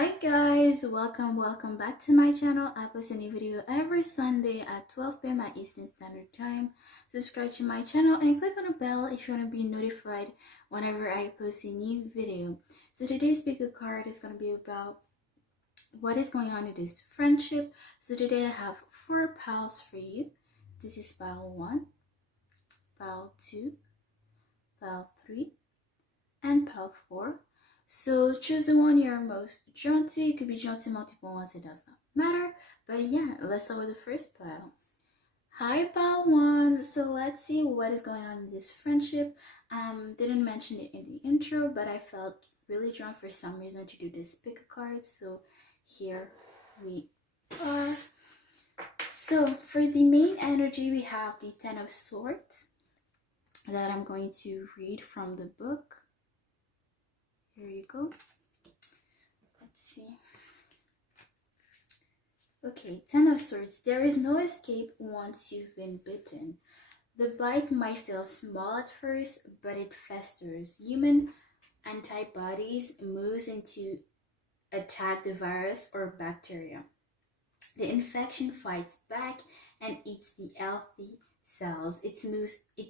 Hi guys, welcome back to my channel. I post a new video every Sunday at 12 p.m. at Eastern Standard Time. Subscribe to my channel and click on the bell if you want to be notified whenever I post a new video. So today's pick a card is going to be about what is going on in this friendship. So today I have 4 piles for you. This is pile 1, pile 2, pile 3, and pile 4. So choose the one you're most drawn to. It could be drawn to multiple ones, it does not matter. But yeah, let's start with the first pile. Hi pile 1. So let's see what is going on in this friendship. Didn't mention it in the intro, but I felt really drawn for some reason to do this pick a card. So here we are. So for the main energy, we have the Ten of Swords that I'm going to read from the book. Here you go. Let's see. Okay, Ten of Swords. There is no escape once you've been bitten. The bite might feel small at first, but it festers. Human antibodies moves into attack the virus or bacteria. The infection fights back and eats the healthy cells. It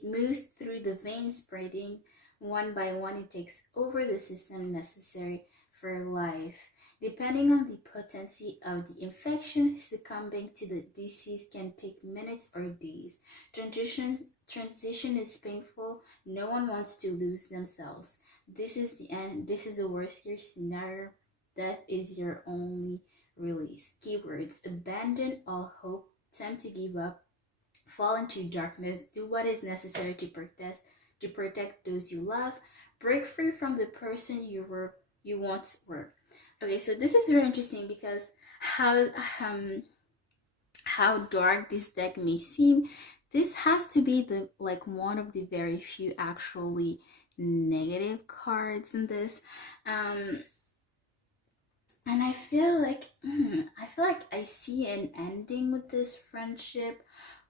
moves through the veins, spreading one by one. It takes over the system necessary for life. Depending on the potency of the infection, succumbing to the disease can take minutes or days. Transition is painful. No one wants to lose themselves. This is the end. This is the worst case scenario. Death is your only release. Keywords: abandon all hope, attempt to give up, fall into darkness, do what is necessary to protect those you love, break free from the person you once were. Okay, so this is very interesting because how dark this deck may seem, this has to be the one of the very few actually negative cards in this. And I feel like I see an ending with this friendship,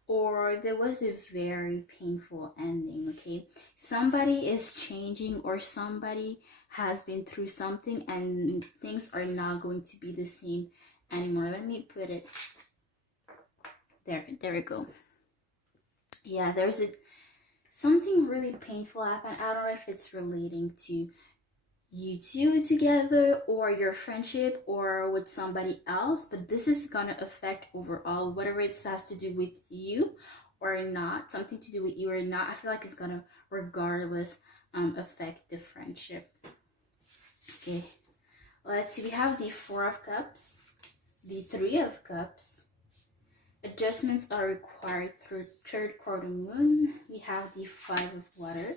or there was a very painful ending. Okay, somebody is changing, or somebody has been through something and things are not going to be the same anymore. Let me put it there we go. Yeah, there's something really painful happened. I don't know if it's relating to you two together or your friendship or with somebody else, but this is gonna affect overall, whatever it has to do with you or not, something to do with you or not. I feel like it's gonna regardless affect the friendship. Okay, let's see. We have the Four of Cups, the Three of Cups. Adjustments are required through third quarter moon. We have the Five of Water.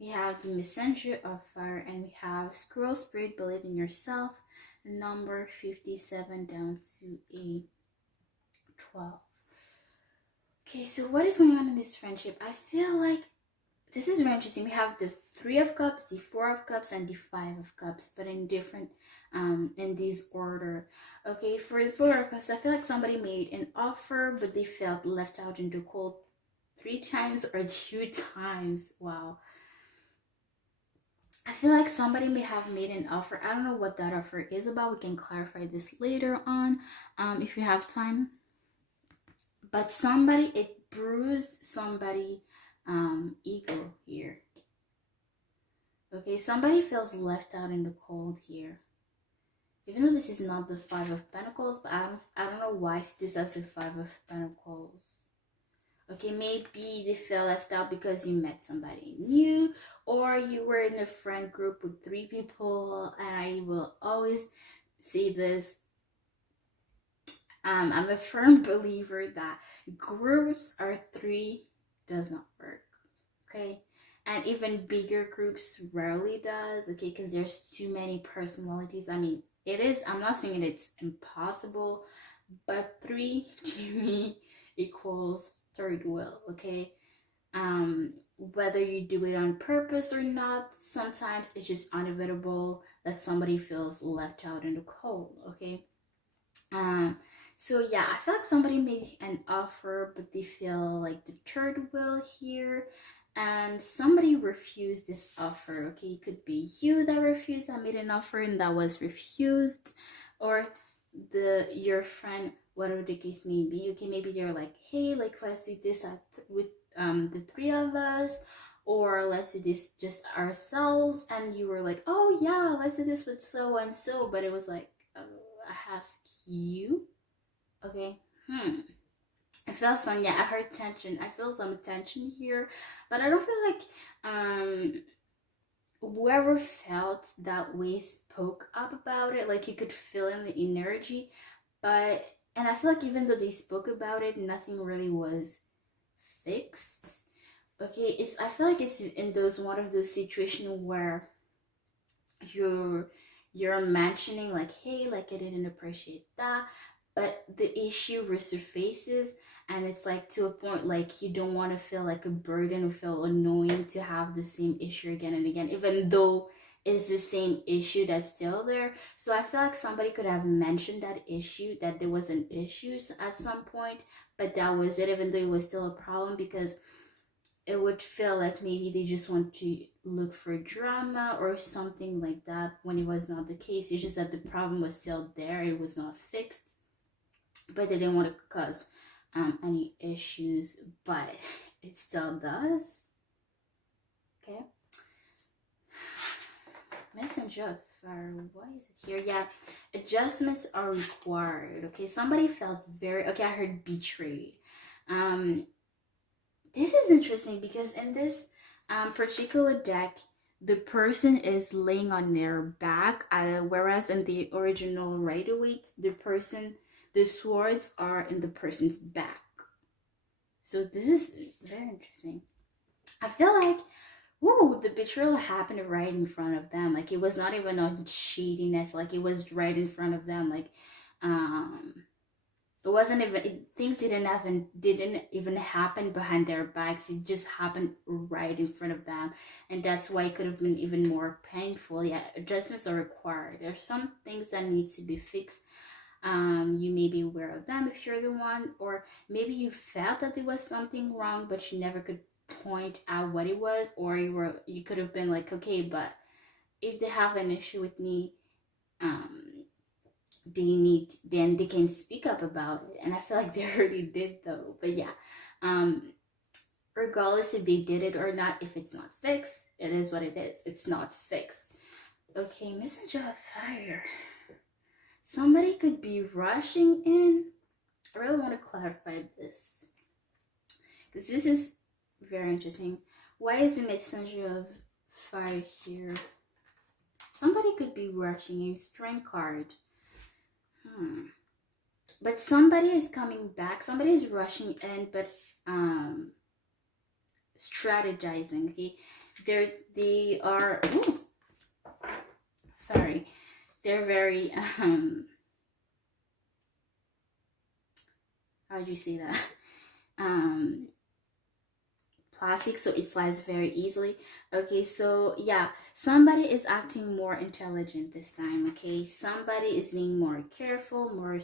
We have the Messenger of Fire, and we have Squirrel Spirit, Believe in Yourself, number 57 down to a 12. Okay, so what is going on in this friendship? I feel like this is very interesting. We have the Three of Cups, the Four of Cups, and the Five of Cups, but in different, in this order. Okay, for the Four of Cups, I feel like somebody made an offer, but they felt left out in the cold 3 times or 2 times. Wow. I feel like somebody may have made an offer. I don't know what that offer is about. We can clarify this later on if you have time. But it bruised somebody ego here. Okay, somebody feels left out in the cold here. Even though this is not the Five of Pentacles, but I don't know why this is the Five of Pentacles. Okay, maybe they felt left out because you met somebody new, or you were in a friend group with 3 people. And I will always say this. I'm a firm believer that groups are 3 does not work. Okay, and even bigger groups rarely does. Okay, because there's too many personalities. I mean, it is. I'm not saying it's impossible, but 3 to me equals third wheel. Okay, whether you do it on purpose or not, sometimes it's just unavoidable that somebody feels left out in the cold. Okay, so yeah, I feel like somebody made an offer, but they feel like the third wheel here. and somebody refused this offer. Okay, it could be you that refused, that made an offer and that was refused, or your friend, whatever the case may be. Okay, maybe they're like, hey, like let's do this with the three of us, or let's do this just ourselves, and you were like, oh yeah, let's do this with so and so, but it was like, I ask you. Okay. I feel some, yeah, I heard tension. I feel some tension here, but I don't feel like whoever felt that way spoke up about it. Like you could feel in the energy, but and I feel like even though they spoke about it, nothing really was fixed. Okay, it's I feel like it's in those one of those situations where you're you're mentioning like, hey, like I didn't appreciate that, but the issue resurfaces, and it's like to a point like you don't want to feel like a burden or feel annoying to have the same issue again and again, even though it's the same issue that's still there. So I feel like somebody could have mentioned that issue, that there was an issue at some point, but that was it, even though it was still a problem, because it would feel like maybe they just want to look for drama or something like that, when it was not the case. It's just that the problem was still there, it was not fixed, but they didn't want to cause any issues, but it still does. Okay. Messenger of fire, why is it here? Yeah, adjustments are required. Okay, somebody felt very, okay, I heard betrayed. This is interesting because in this particular deck, the person is laying on their back, whereas in the original Rider-Waite, the swords are in the person's back. So this is very interesting. I feel like, ooh, the betrayal happened right in front of them. Like it was not even on shadiness. Like it was right in front of them. Like, it wasn't even things didn't even happen behind their backs. It just happened right in front of them, and that's why it could have been even more painful. Yeah, adjustments are required. There's some things that need to be fixed. You may be aware of them if you're the one, or maybe you felt that there was something wrong, but you never could point out what it was, or you could have been like, okay, but if they have an issue with me, um then they can speak up about it, and I feel like they already did though. But yeah, um regardless if they did it or not, if it's not fixed, it is what it is. It's not fixed. Okay, messenger of fire, somebody could be rushing in. I really want to clarify this because this is very interesting. Why is the messenger of fire here? Somebody could be rushing in. Strength card. But somebody is coming back. Somebody is rushing in, but strategizing. Okay, they are. Ooh, sorry, they're very How do you say that? Plastic, so it slides very easily. Okay, so yeah, somebody is acting more intelligent this time. Okay, somebody is being more careful, more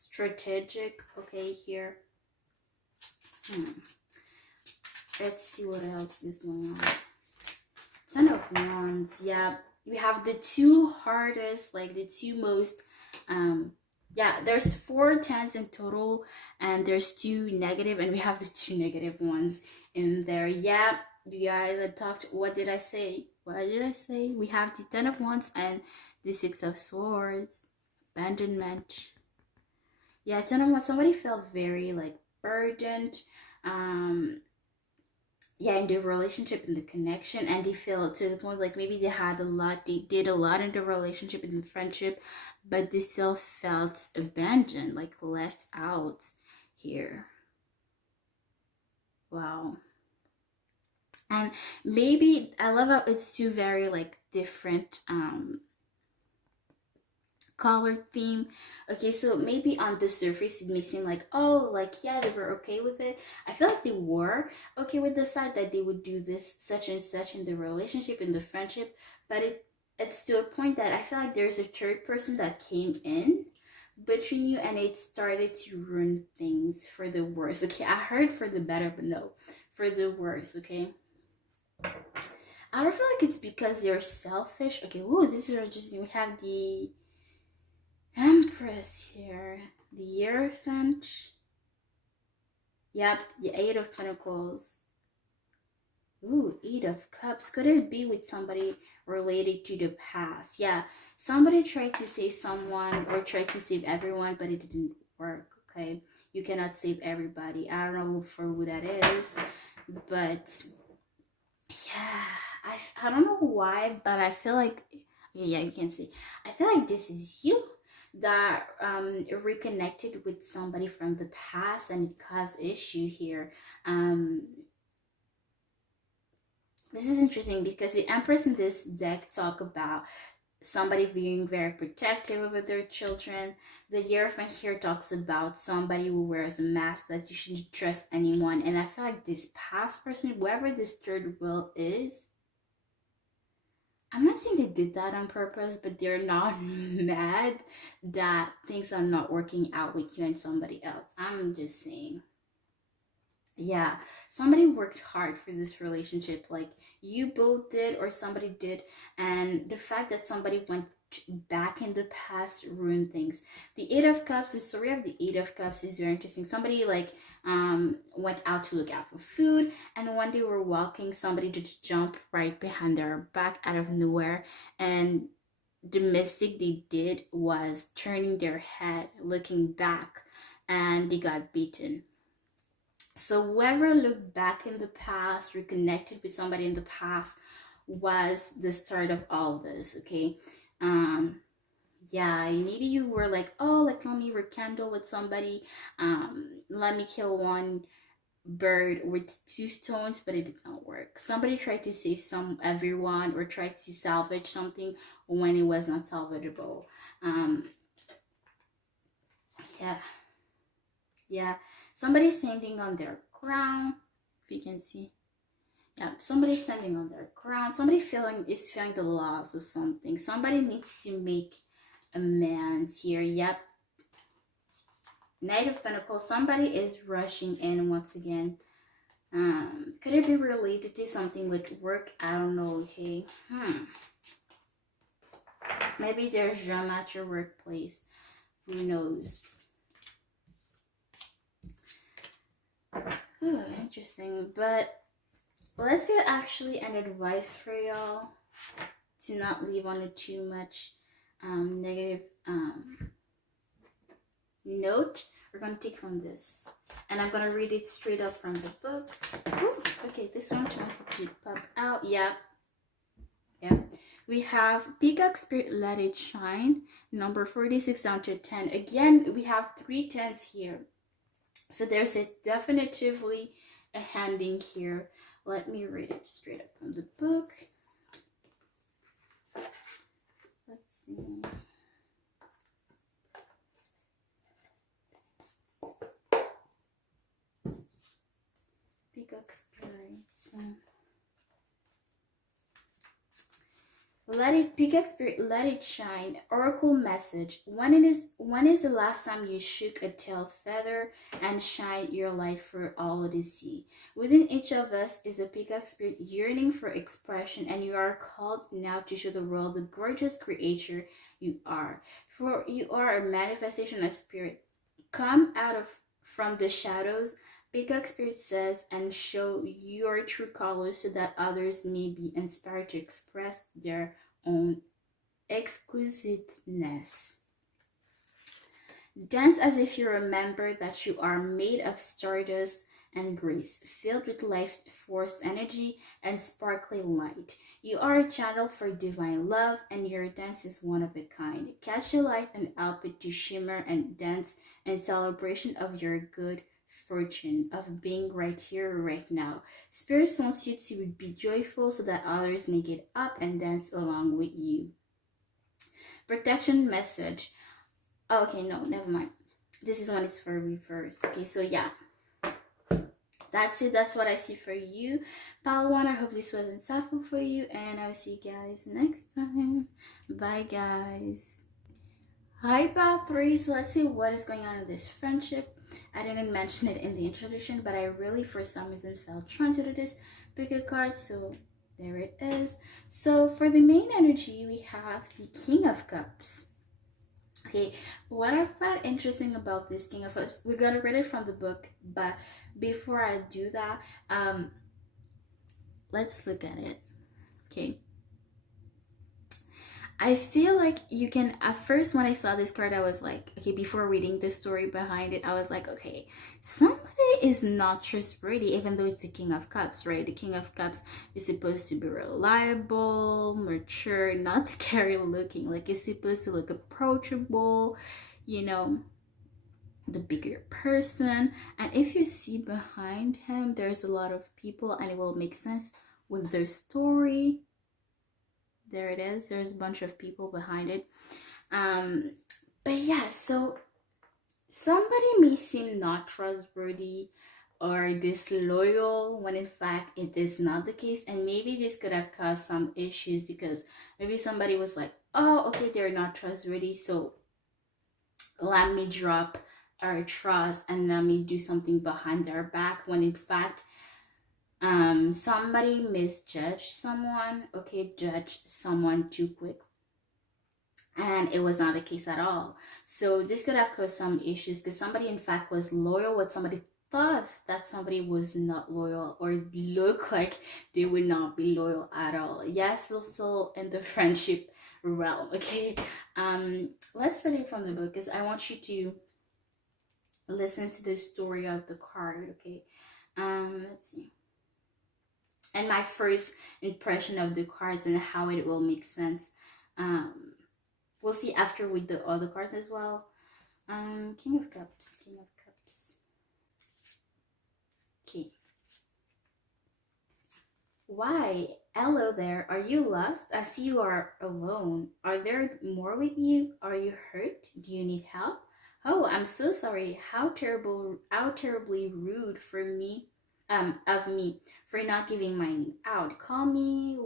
strategic. Okay, here. Let's see what else is going on. Ten of Wands. Yeah, we have the two hardest, like the two most yeah, there's 4 tens in total, and there's 2 negative, and we have the 2 negative ones in there. Yeah, you guys, I talked. What did I say? We have the 10 of Wands and the 6 of Swords. Abandonment. Yeah, 10 of Wands. Somebody felt very like burdened. Yeah, in the relationship, in the connection, and they feel to the point like maybe they did a lot in the relationship, in the friendship, but they still felt abandoned, like left out here. Wow. And maybe I love how it's two very like different color theme. Okay, so maybe on the surface it may seem like, oh, like yeah, they were okay with it. I feel like they were okay with the fact that they would do this such and such in the relationship, in the friendship, but it's to a point that I feel like there's a third person that came in between you, and it started to ruin things for the worse. Okay, I heard for the better, but no, for the worse, okay? I don't feel like it's because they're selfish. Okay, ooh, this is interesting. We have the Empress here, the Hierophant. Yep, the Eight of Pentacles. Ooh, Eight of Cups. Could it be with somebody related to the past? Yeah, somebody tried to save someone or tried to save everyone, but it didn't work, okay? You cannot save everybody. I don't know for who that is, but yeah, I don't know why, but I feel like, yeah, you can see. I feel like this is you that reconnected with somebody from the past and it caused issue here. This is interesting because the Empress in this deck talk about somebody being very protective over their children. The Hierophant here talks about somebody who wears a mask, that you shouldn't trust anyone. And I feel like this past person, whoever this third wheel is, I'm not saying they did that on purpose, but they're not mad that things are not working out with you and somebody else. I'm just saying. Yeah, somebody worked hard for this relationship, like you both did or somebody did, and the fact that somebody went back in the past ruined things. The Eight of Cups, the story of the Eight of Cups is very interesting. Somebody like went out to look out for food, and when they were walking, somebody just jumped right behind their back out of nowhere, and the mistake they did was turning their head looking back, and they got beaten. So whoever looked back in the past, reconnected with somebody in the past, was the start of all this, okay? Yeah, maybe you were like, oh, like let me rekindle with somebody, let me kill one bird with two stones, but it did not work. Somebody tried to save everyone or tried to salvage something when it was not salvageable. Yeah. Yeah, somebody's standing on their ground, if you can see. Yeah, somebody's standing on their ground. Somebody is feeling the loss of something. Somebody needs to make amends here. Yep. Knight of Pentacles. Somebody is rushing in once again. Could it be related to something with work? I don't know. Okay. Maybe there's drama at your workplace. Who knows? Ooh, interesting. But let's get actually an advice for y'all to not leave on a too much negative note. We're going to take from this. And I'm going to read it straight up from the book. Ooh, okay, this one wanted to pop out. Yeah. Yeah. We have Peacock Spirit Let It Shine, number 46 down to 10. Again, we have 3 10s here. So there's a definitively a handing here. Let me read it straight up from the book. Let's see. Peacock Spirit. Peacock Spirit, let it shine. Oracle message. When is the last time you shook a tail feather and shined your light for all to see? Within each of us is a Peacock Spirit yearning for expression, and you are called now to show the world the gorgeous creature you are. For you are a manifestation of spirit. Come from the shadows, Peacock Spirit says, and show your true colors so that others may be inspired to express their own exquisiteness. Dance as if you remember that you are made of stardust and grace, filled with life force energy and sparkling light. You are a channel for divine love, and your dance is one of a kind. Catch the light and help it to shimmer and dance in celebration of your good fortune of being right here, right now. Spirit wants you to be joyful so that others may get up and dance along with you. Protection message. Oh, okay, no, never mind. This is when it's for reverse. Okay, so yeah. That's it. That's what I see for you, Palawan. I hope this was insightful for you, and I'll see you guys next time. Bye, guys. Hi, Pal 3. So let's see what is going on in this friendship. I didn't mention it in the introduction, but I really, for some reason, felt drawn to do this bigger card. So there it is. So for the main energy, we have the King of Cups. Okay, what I find interesting about this King of Cups, we're gonna read it from the book, but before I do that, let's look at it. Okay, I feel like you can, at first when I saw this card, I was like, okay, before reading the story behind it, I was like, okay, somebody is not trustworthy, even though it's the King of Cups, right? The King of Cups is supposed to be reliable, mature, not scary looking. Like, it's supposed to look approachable, you know, the bigger person. And if you see behind him, there's a lot of people, and it will make sense with their story. There it is, there's a bunch of people behind it. But yeah, so somebody may seem not trustworthy or disloyal when in fact it is not the case, and maybe this could have caused some issues because maybe somebody was like, oh, okay, they're not trustworthy, so let me drop our trust and let me do something behind their back, when in fact somebody misjudged someone, okay, judged someone too quick, and it was not the case at all. So this could have caused some issues because somebody in fact was loyal, but somebody thought that somebody was not loyal or look like they would not be loyal at all. Yes, we're still in the friendship realm. Okay, let's read it from the book because I want you to listen to the story of the card. Okay, let's see, and my first impression of the cards and how it will make sense. We'll see after with the other cards as well. King of Cups, King of Cups. Okay. Why? Hello there. Are you lost? I see you are alone. Are there more with you? Are you hurt? Do you need help? Oh, I'm so sorry. How terribly rude for me, of me for not giving my name out. Call me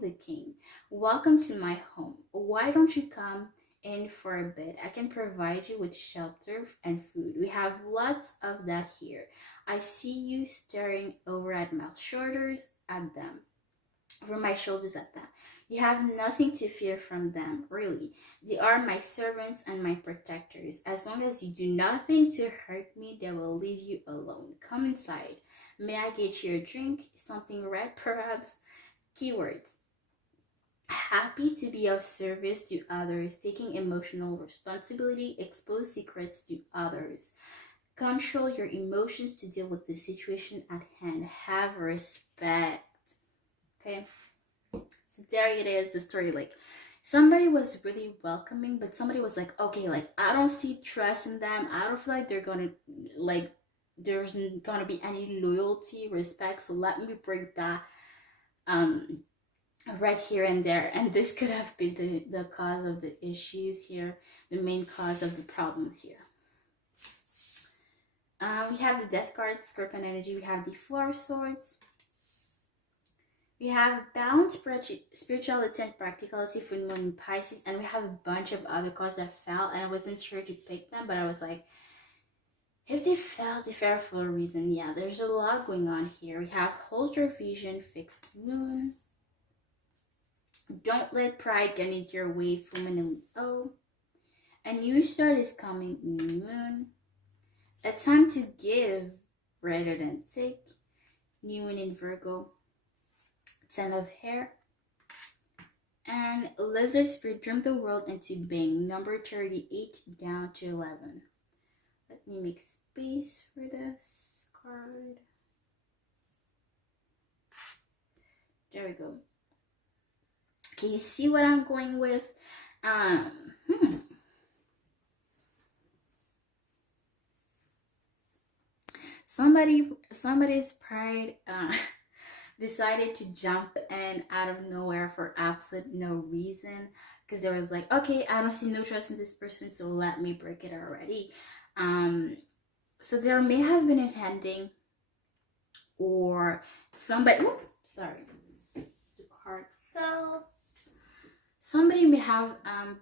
the king. Welcome to my home. Why don't you come in for a bit? I can provide you with shelter and food. We have lots of that here. I see you staring over at my shoulders at them. Over my shoulders at them. You have nothing to fear from them, really. They are my servants and my protectors. As long as you do nothing to hurt me, they will leave you alone. Come inside. May I get you a drink? Something red, perhaps? Keywords. Happy to be of service to others, taking emotional responsibility, expose secrets to others. Control your emotions to deal with the situation at hand. Have respect. Okay? So there it is, the story. Like, somebody was really welcoming, but somebody was like, okay, like, I don't see trust in them. I don't feel like they're gonna, like, there's gonna be any loyalty, respect. So let me break that right here and there. And this could have been the cause of the issues here, the main cause of the problem here. We have the Death card, Scorpion energy. We have the Four of Swords. We have balance, spirituality, and practicality for Moon in Pisces, and we have a bunch of other cards that fell, and I wasn't sure to pick them, but I was like, if they fell for a reason. Yeah, there's a lot going on here. We have hold your vision, fixed moon. Don't let pride get into your way, full moon in Leo. A new start is coming, new moon. A time to give rather than take, new moon in Virgo. 10 of hair, and lizard spirit dream the world into being, number 38 down to 11. Let me make space for this card. There we go. Can you see what I'm going with? Somebody's pride decided to jump in out of nowhere for absolute no reason, because they was like, okay, I don't see no trust in this person, so let me break it already. So there may have been an ending, or somebody, sorry, the card fell. somebody may have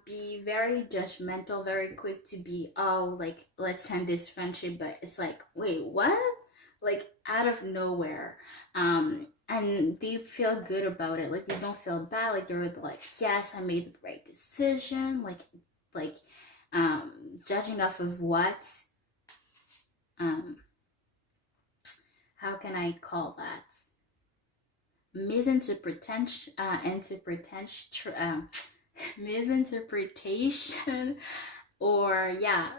be very judgmental, very quick to be, oh, like, let's end this friendship, but it's like, wait, what? Like, out of nowhere. And they feel good about it, like they don't feel bad, like they're like, yes, I made the right decision, like judging off of what, um how can I call that, misinterpretation, misinterpretation, or yeah,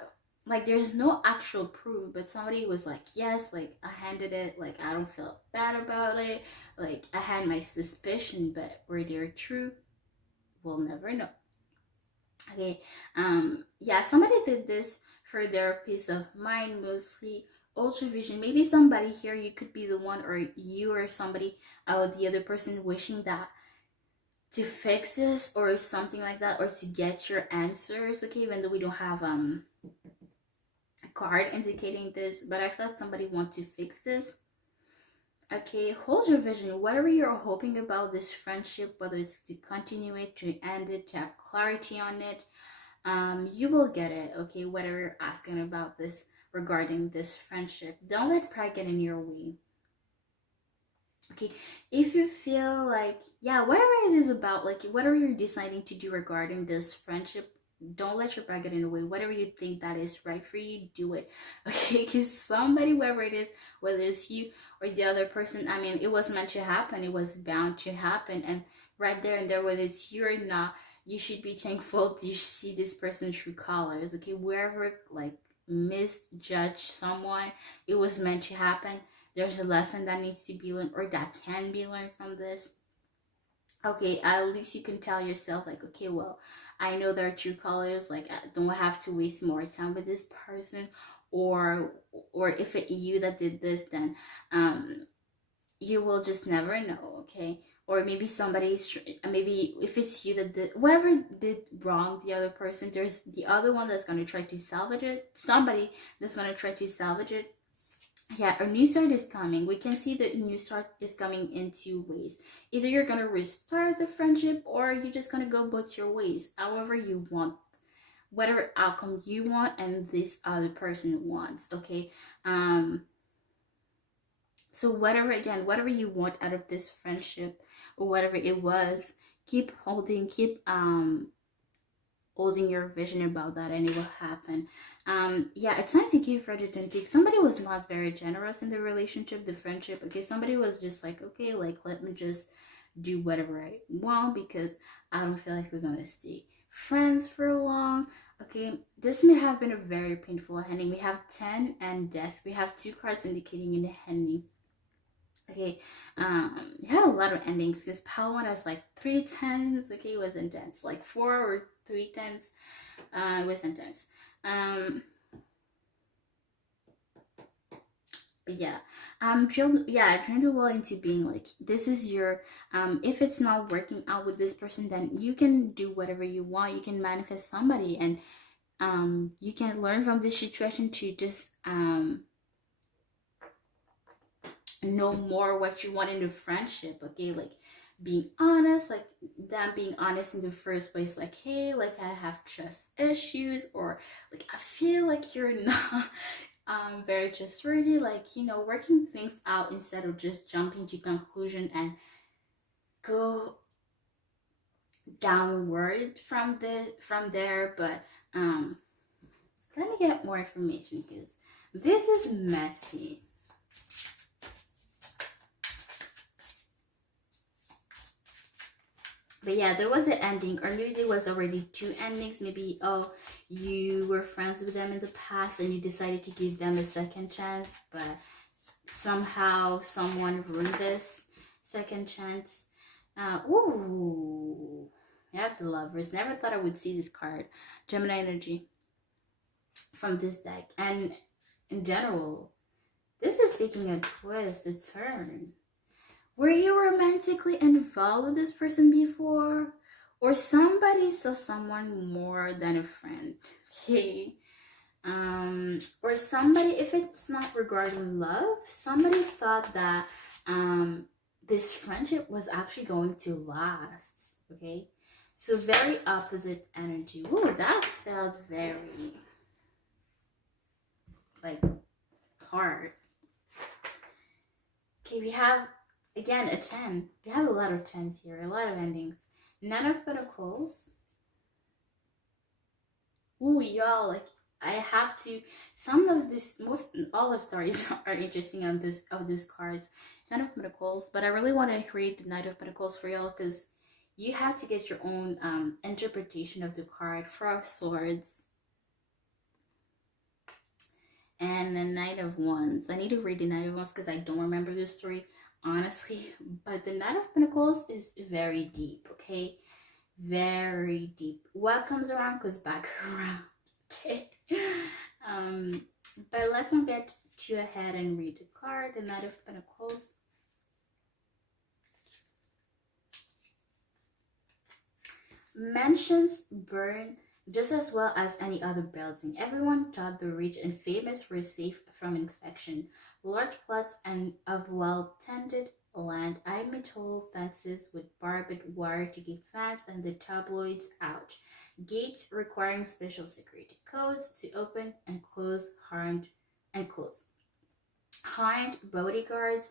like there's no actual proof, but somebody was like, yes, like I handed it, like I don't feel bad about it, like I had my suspicion, but were they true? We'll never know. Okay, yeah, somebody did this for their peace of mind, mostly ultravision. Maybe somebody here, you could be the one, or you or somebody, the other person, wishing that to fix this or something like that, or to get your answers. Okay, even though we don't have a card indicating this, but I feel like somebody wants to fix this. Okay, hold your vision. Whatever you're hoping about this friendship, whether it's to continue it, to end it, to have clarity on it, you will get it. Okay, whatever you're asking about this, regarding this friendship, don't let pride get in your way. Okay, if you feel like, yeah, whatever it is about, like whatever you're deciding to do regarding this friendship, don't let your pride get in the way. Whatever you think that is right for you, do it. Okay, because somebody, whoever it is, whether it's you or the other person, I mean, it was meant to happen, it was bound to happen, and right there and there, whether it's you or not, you should be thankful to see this person's true colors. Okay, wherever like misjudge someone, it was meant to happen. There's a lesson that needs to be learned, or that can be learned from this. Okay, at least you can tell yourself like, okay, well, I know there are true colors, like I don't have to waste more time with this person, or if it's you that did this, then you will just never know. Okay, or maybe somebody's, maybe if it's you that did whoever did wrong the other person, there's the other one that's going to try to salvage it, somebody that's going to try to salvage it. Yeah, a new start is coming. We can see that new start is coming in two ways. Either you're gonna restart the friendship, or you're just gonna go both your ways, however you want, whatever outcome you want and this other person wants. Okay, so whatever, again, whatever you want out of this friendship, or whatever it was, keep holding, keep holding your vision about that, and it will happen. Yeah, it's time to give rather than take. Somebody was not very generous in the relationship, the friendship. Okay, somebody was just like, okay, like let me just do whatever I want, because I don't feel like we're gonna stay friends for long. Okay, this may have been a very painful ending. We have 10 and death. We have two cards indicating in the ending. Okay, you have a lot of endings, because Pal one has like 3 10s. Okay, it was intense, like 4 or 3 10s. It was intense. But yeah, trying to well into being like, this is your, if it's not working out with this person, then you can do whatever you want. You can manifest somebody, and you can learn from this situation to just know more what you want in the friendship. Okay, like being honest, like them being honest in the first place, like, hey, like I have trust issues, or like I feel like you're not very trustworthy, like, working things out instead of just jumping to conclusion and go downward from there. But let me get more information, because this is messy. But yeah, there was an ending, or maybe there was already two endings. Maybe, oh, you were friends with them in the past and you decided to give them a second chance, but somehow someone ruined this second chance. Ooh, I have the Lovers. Never thought I would see this card, Gemini energy, from this deck. And in general, this is taking a twist, a turn. Were you romantically involved with this person before? Or somebody saw someone more than a friend? Okay. Or somebody, if it's not regarding love, somebody thought that this friendship was actually going to last. Okay. So very opposite energy. Ooh, that felt very like hard. Okay, we have again a 10. We have a lot of tens here, a lot of endings. Nine of Pentacles. Ooh, y'all, like I have to. Some of this, most all the stories are interesting on this of those cards. Nine of Pentacles, but I really want to create the Knight of Pentacles for y'all because you have to get your own interpretation of the card. Four of Swords and the Knight of Wands. I need to read the Knight of Wands because I don't remember the story honestly. But the Knight of Pentacles is very deep. Okay, very deep. What comes around goes back around. Okay. um but let's not get too ahead and read the card. The Knight of Pentacles. Mansions burn just as well as any other building. Everyone thought the rich and famous were safe from infection. Large plots and of well-tended land, ivy tall fences with barbed wire to keep fans and the tabloids out. Gates requiring special security codes to open and close harmed and close. Hired bodyguards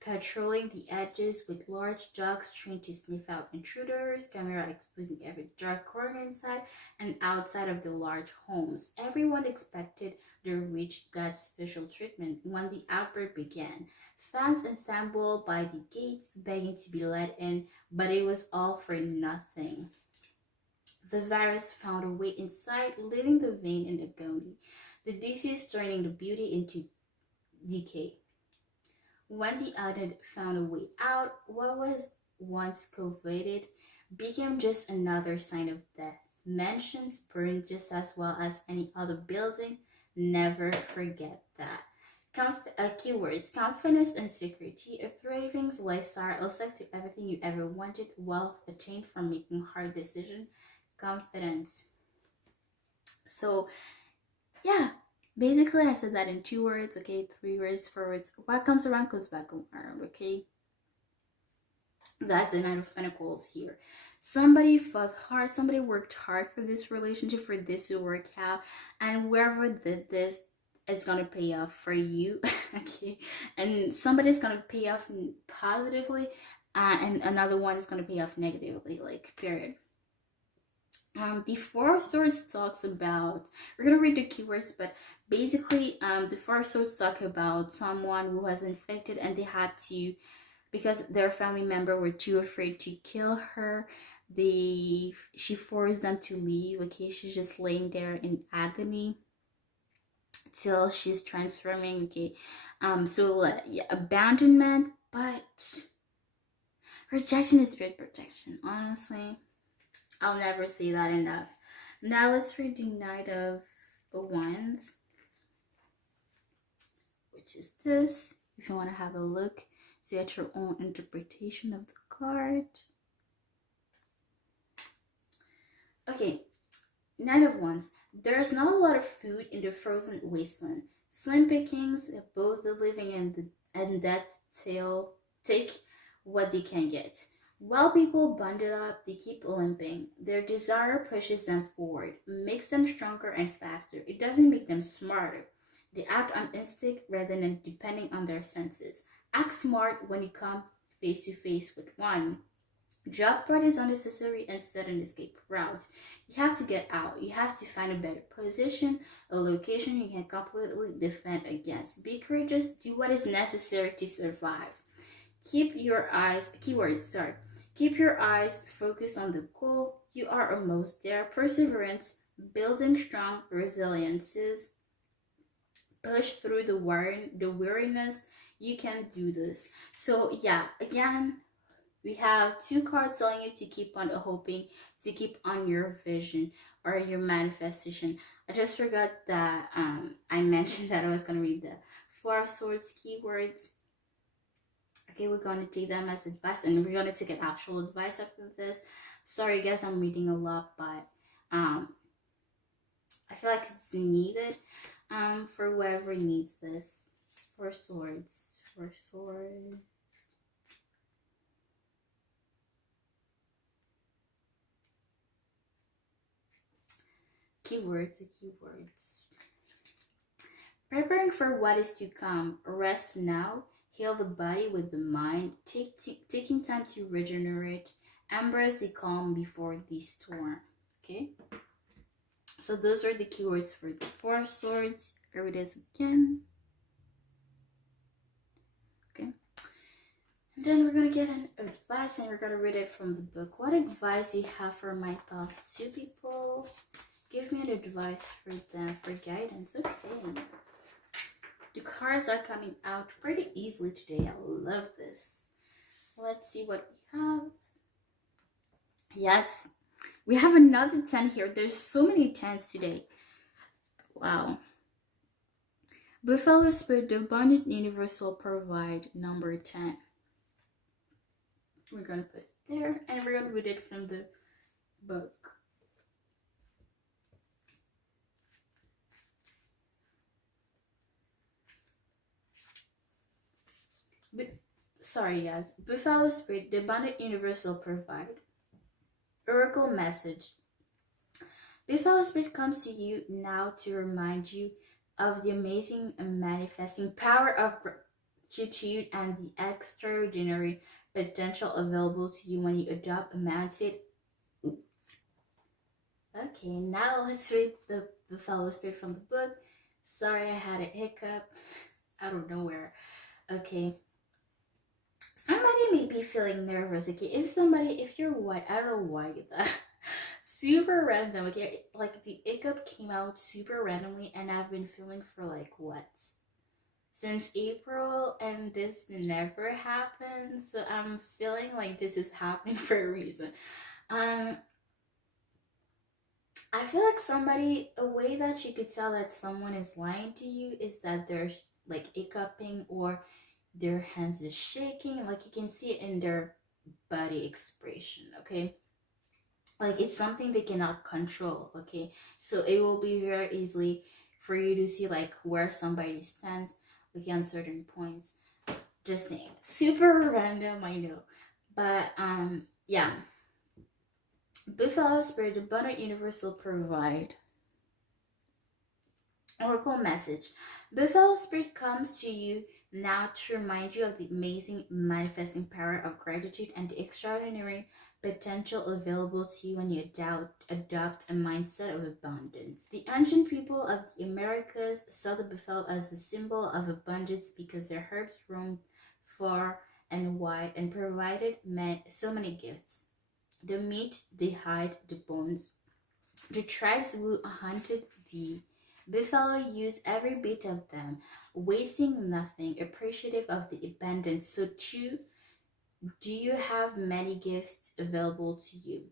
patrolling the edges with large dogs trained to sniff out intruders, camera exposing every dark corner inside and outside of the large homes. Everyone expected the rich got special treatment when the outbreak began. Fans assembled by the gates begging to be let in, but it was all for nothing. The virus found a way inside, leaving the vein in the agony. The disease turning the beauty into decay. When the adult found a way out, what was once coveted became just another sign of death. Mansions burned just as well as any other building. Never forget that. Keywords: confidence and security, a thriving lifestyle, access to everything you ever wanted, wealth attained from making hard decisions, confidence. So, yeah, basically I said that in 2 words, okay, 3 words, 4 words. What comes around goes back around, okay? That's the Knight of Pentacles here. Somebody fought hard, somebody worked hard for this relationship, for this to work out, and whoever did this, it's gonna pay off for you. Okay, and somebody's gonna pay off positively, and another one is gonna pay off negatively, like period. The Four of Swords talks about, we're gonna read the keywords, but basically the Four of Swords talk about someone who was infected and they had to, because their family member were too afraid to kill her, she forced them to leave. Okay, she's just laying there in agony till she's transforming. Okay, so yeah, abandonment, but rejection is spirit protection. Honestly, I'll never say that enough. Now let's read the Knight of Wands, which is this. If you want to have a look, so get your own interpretation of the card. Okay, Knight of Wands. There's not a lot of food in the frozen wasteland. Slim pickings, both the living and dead take what they can get. While people bundle up, they keep limping. Their desire pushes them forward, makes them stronger and faster. It doesn't make them smarter. They act on instinct rather than depending on their senses. Act smart when you come face to face with one. Drop what is unnecessary and set an escape route. You have to get out. You have to find a better position, a location you can completely defend against. Be courageous. Do what is necessary to survive. Keep your eyes focused on the goal. You are almost there. Perseverance, building strong resiliences. Push through the weariness. You can do this. So yeah, again, we have 2 cards telling you to keep on hoping, to keep on your vision or your manifestation. I just forgot that I mentioned that I was going to read the Four of Swords keywords. Okay, we're going to take them as advice, and we're going to take an actual advice after this. Sorry guys, I'm reading a lot, but I feel like it's needed for whoever needs this. Four Swords. Keywords. Preparing for what is to come. Rest now. Heal the body with the mind. Taking time to regenerate. Embrace the calm before the storm. Okay. So those are the keywords for the Four of Swords. Here it is again. Okay. And then we're going to get an advice and we're going to read it from the book. What advice do you have for my path 2 people? Give me an advice for them, for guidance. Okay. The cards are coming out pretty easily today. I love this. Let's see what we have. Yes, we have another 10 here. There's so many 10s today. Wow. Buffalo Spirit, the abundant universe will provide. Number 10. We're going to put it there and we're going to read it from the book. Sorry guys. Buffalo Spirit, the abundant universe will provide. Oracle message. Buffalo Spirit comes to you now to remind you of the amazing and manifesting power of gratitude and the extraordinary potential available to you when you adopt a mindset. Okay, now let's read the Buffalo Spirit from the book. Sorry, I had a hiccup out of nowhere. Okay. Somebody may be feeling nervous. Okay, if you're white, I don't know why that. Super random. Okay, like the hiccup came out super randomly, and I've been feeling for like what? Since April, and this never happened. So I'm feeling like this is happening for a reason. I feel like a way that you could tell that someone is lying to you is that they're like hiccuping or their hands is shaking. Like you can see it in their body expression. Okay, like it's something they cannot control. Okay, so it will be very easily for you to see like where somebody stands like on certain points. Just saying, super random, I know, but yeah. Buffalo Spirit, the abundant universe will provide. Oracle message. Buffalo Spirit comes to you now to remind you of the amazing manifesting power of gratitude and the extraordinary potential available to you when you adopt a mindset of abundance. The ancient people of the Americas saw the buffalo as a symbol of abundance because their herbs roamed far and wide and provided so many gifts. The meat, the hide, the bones. The tribes who hunted the buffalo used every bit of them, wasting nothing, appreciative of the abundance. So too, do you have many gifts available to you?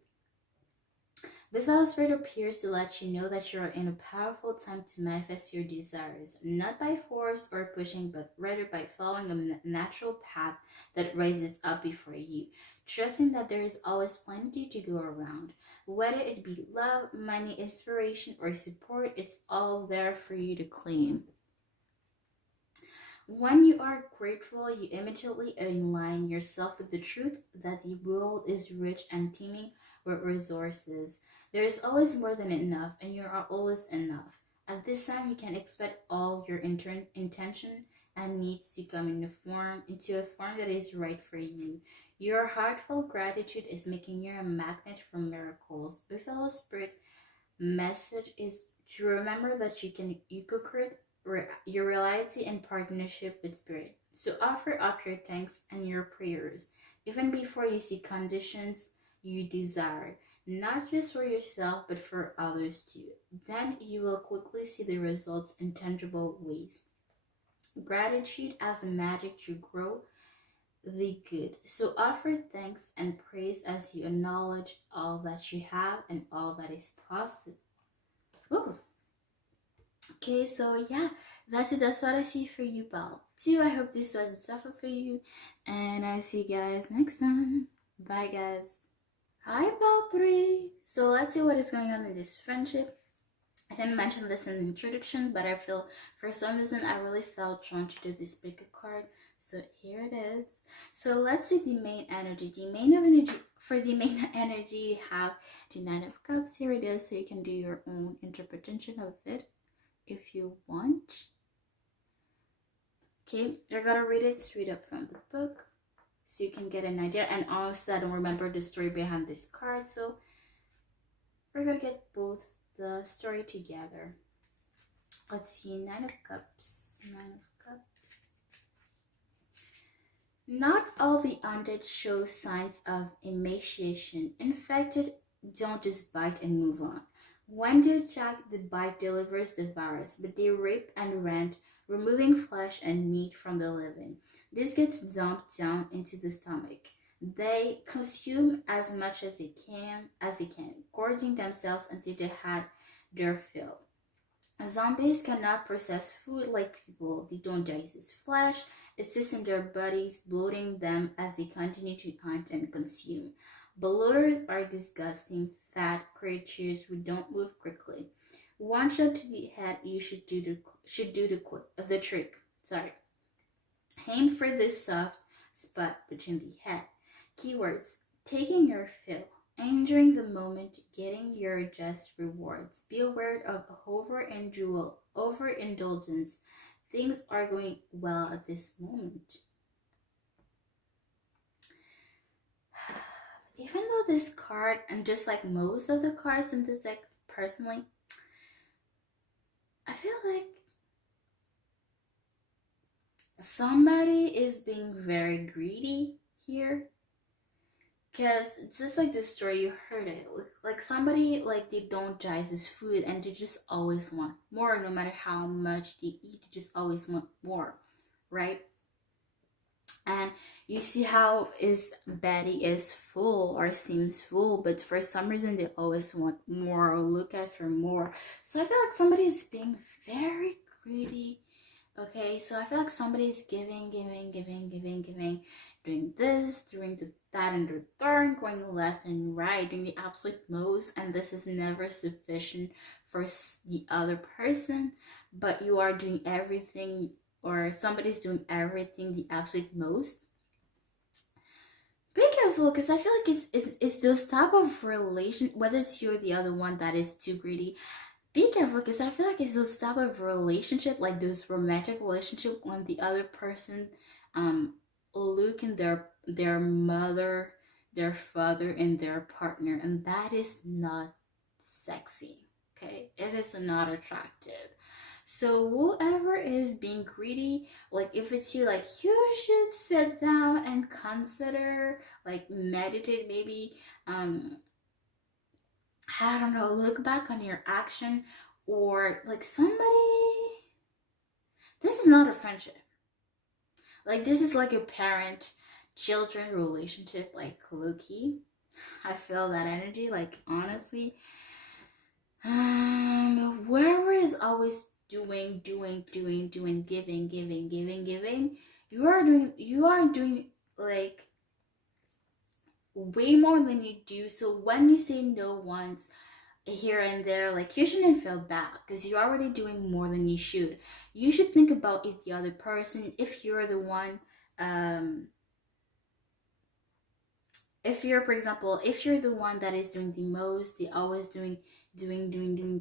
Buffalo Spirit appears to let you know that you are in a powerful time to manifest your desires, not by force or pushing, but rather by following a natural path that rises up before you, trusting that there is always plenty to go around. Whether it be love, money, inspiration, or support, it's all there for you to claim. When you are grateful, you immediately align yourself with the truth that the world is rich and teeming with resources. There is always more than enough, and you are always enough. At this time, you can expect all your intention and needs to come into a form that is right for you. Your heartfelt gratitude is making you a magnet for miracles. Buffalo Spirit message is to remember that you could create your reality in partnership with Spirit. So offer up your thanks and your prayers, even before you see conditions you desire, not just for yourself, but for others too. Then you will quickly see the results in tangible ways. Gratitude as a magic to grow the good. So offer thanks and praise as you acknowledge all that you have and all that is possible. Ooh. Okay, so yeah, that's it. That's what I see for you, pal. I hope this wasn't suffer for you, and I'll see you guys next time. Bye, guys. Hi, pal 3. So let's see what is going on in this friendship. I didn't mention this in the introduction, but I feel for some reason I really felt drawn to do this bigger card. So here it is. So let's see the main energy. The main of energy for the main energy, we have the Nine of Cups. Here it is. So you can do your own interpretation of it if you want. Okay, you're gonna read it straight up from the book so you can get an idea. And honestly, I don't remember the story behind this card, so we're gonna get both the story together. Let's see, Nine of Cups. Nine of Cups. Not all the undead show signs of emaciation. Infected don't just bite and move on. When they attack, the bite delivers the virus, but they rip and rend, removing flesh and meat from the living. This gets dumped down into the stomach. They consume as much as they can, gorging themselves until they had their fill. Zombies cannot process food like people. They don't digest flesh. It sits in their bodies, bloating them as they continue to hunt and consume. Bloaters are disgusting, fat creatures who don't move quickly. One shot to the head, you should do the trick. Sorry. Aim for the soft spot between the head. Keywords: taking your fill, enjoying the moment, getting your just rewards. Be aware of overindulgence. Things are going well at this moment. Even though this card, and just like most of the cards in this deck, personally, I feel like somebody is being very greedy here. Because just like the story, you heard it. Like somebody, like they don't digest food and they just always want more. No matter how much they eat, they just always want more, right? And you see how Betty is full or seems full, but for some reason they always want more or look at for more. So I feel like somebody is being very greedy. Okay, so I feel like somebody's giving, doing this, doing that, and the third, going left and right, doing the absolute most, and this is never sufficient for the other person, but you are doing everything, or somebody's doing everything the absolute most. Be careful, because I feel like it's those type of relation, whether it's you or the other one that is too greedy. Be careful, because I feel like it's those type of relationship, like those romantic relationship, when the other person look in their mother, their father, and their partner, and that is not sexy. Okay, it is not attractive. So whoever is being greedy, like if it's you, like you should sit down and consider, like meditate, maybe I don't know, look back on your action, or like somebody, this is not a friendship. Like this is like a parent children relationship, like low key. I feel that energy, like honestly. Whoever is always doing, giving, you are doing like way more than you do. So when you say no once here and there, like you shouldn't feel bad, because you're already doing more than you should. You should think about if the other person, if you're the one, if you're, for example, if you're the one that is doing the most, the always doing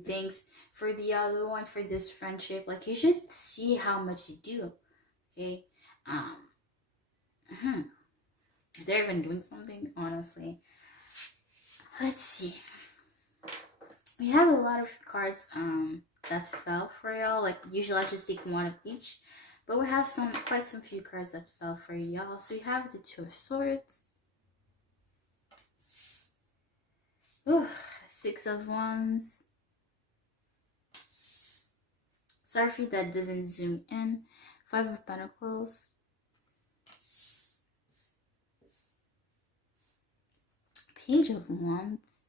things for the other one, for this friendship, like you should see how much you do. Okay. They're even doing something, honestly. Let's see. We have a lot of cards that fell for y'all. Like usually I just take one of each, but we have quite some few cards that fell for y'all. So we have the Two of Swords. Ooh, Six of Wands. Sorry that didn't zoom in. Five of Pentacles. Page of Wands.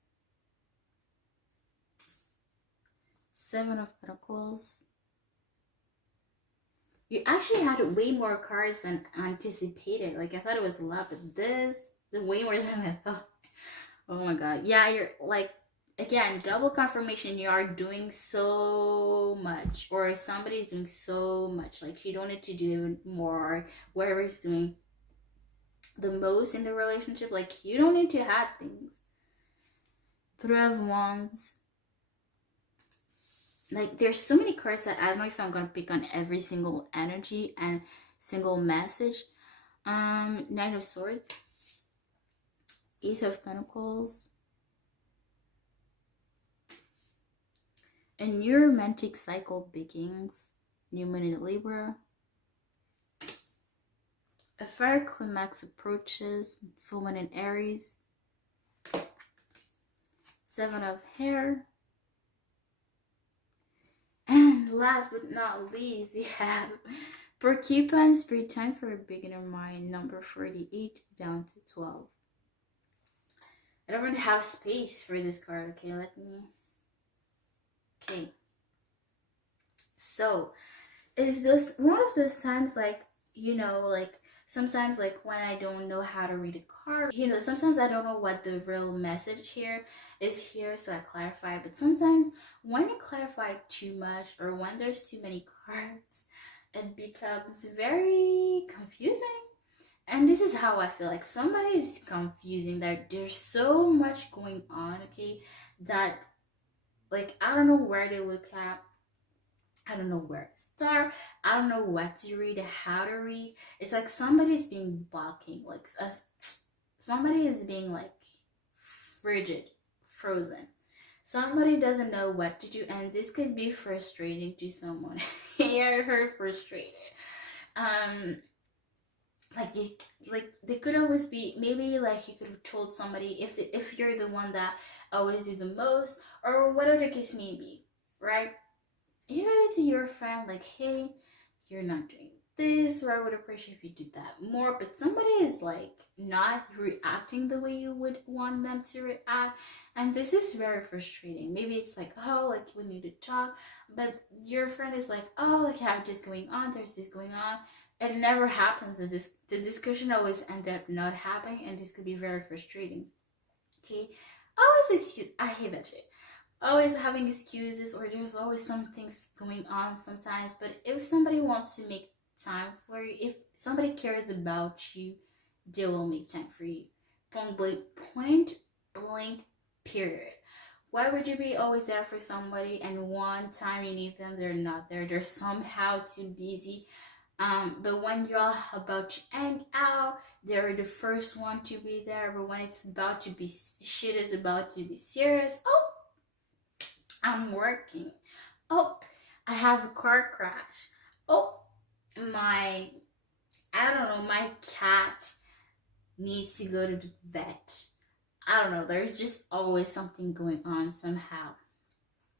Seven of Pentacles. You actually had way more cards than anticipated. Like I thought it was a lot, but this, the way more than I thought. Oh my god. Yeah, you're like, again, double confirmation, you are doing so much, or somebody's doing so much, like you don't need to do more, whoever is doing the most in the relationship, like you don't need to have things. Three of Wands. Like there's so many cards that I don't know if I'm gonna pick on every single energy and single message. Knight of Swords, Ace of Pentacles, a new romantic cycle begins, new moon in Libra, a fire climax approaches, full moon in Aries, Seven of Hair, and last but not least, you have Porcupine Spirit, time for a beginner mind, number 48 down to 12. I don't really have space for this card. Okay, let me. Okay. So, is this one of those times, like, like sometimes, like when I don't know how to read a card, sometimes I don't know what the real message here is here, so I clarify. But sometimes when you clarify too much, or when there's too many cards, it becomes very confusing. And this is how I feel, like somebody is confusing, that there's so much going on, okay, that like I don't know where to look at, I don't know where to start, I don't know what to read, how to read. It's like somebody's being blocking, like somebody is being like frigid, frozen. Somebody doesn't know what to do, and this could be frustrating to someone. Yeah, I heard frustrated. Like they could always be, maybe like you could have told somebody, if you're the one that always do the most, or whatever the case may be, right? You go to your friend like, hey, you're not doing this, or I would appreciate if you did that more. But somebody is like not reacting the way you would want them to react, and this is very frustrating. Maybe it's like, oh, like we need to talk, but your friend is like, oh, like I have this going on, there's this going on. It never happens. The discussion always end up not happening, and this could be very frustrating. Okay, always excuse. I hate that shit. Always having excuses, or there's always some things going on sometimes. But if somebody wants to make time for you, if somebody cares about you, they will make time for you. Point blank, period. Why would you be always there for somebody, and one time you need them, they're not there? They're somehow too busy. But when you're all about to hang out, they're the first one to be there. But when it's about to be, shit is about to be serious. Oh, I'm working. Oh, I have a car crash. Oh, I don't know, my cat needs to go to the vet. I don't know, there's just always something going on somehow,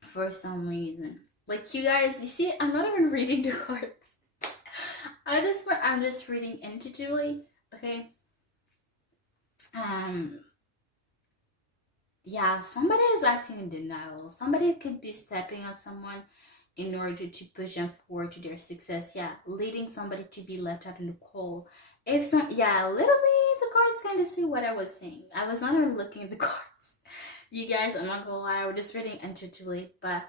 for some reason. Like you guys, you see, I'm not even reading the cards. I'm just reading intuitively, okay? Yeah, somebody is acting in denial. Somebody could be stepping on someone in order to push them forward to their success. Yeah, leading somebody to be left out in the cold. Yeah, literally the cards kind of say what I was saying. I was not even looking at the cards. You guys, I'm not gonna lie, we're just reading intuitively, but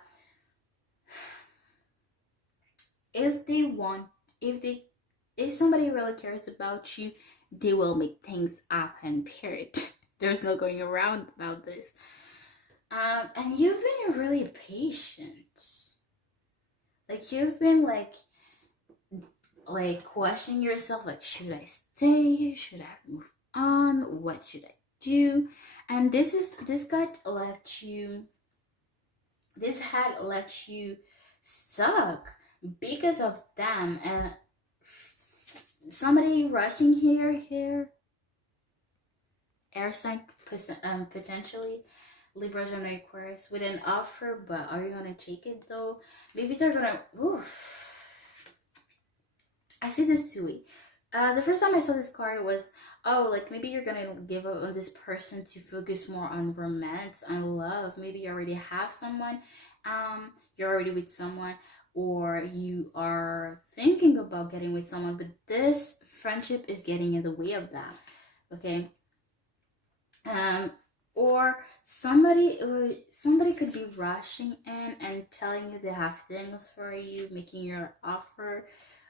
if somebody really cares about you, they will make things happen, period. There's no going around about this. And you've been really patient. Like you've been like questioning yourself, like, should I stay? Should I move on? What should I do? And this had let you stuck because of them, and somebody rushing here, air sign, potentially Libra, Gemini, Aquarius, with an offer, but are you gonna take it though? Maybe they're gonna. Oof. I see this two way. The first time I saw this card was, oh, like maybe you're gonna give up on this person to focus more on romance and love. Maybe you already have someone, you're already with someone, or you are thinking about getting with someone, but this friendship is getting in the way of that. Okay. Or somebody could be rushing in and telling you they have things for you, making your offer.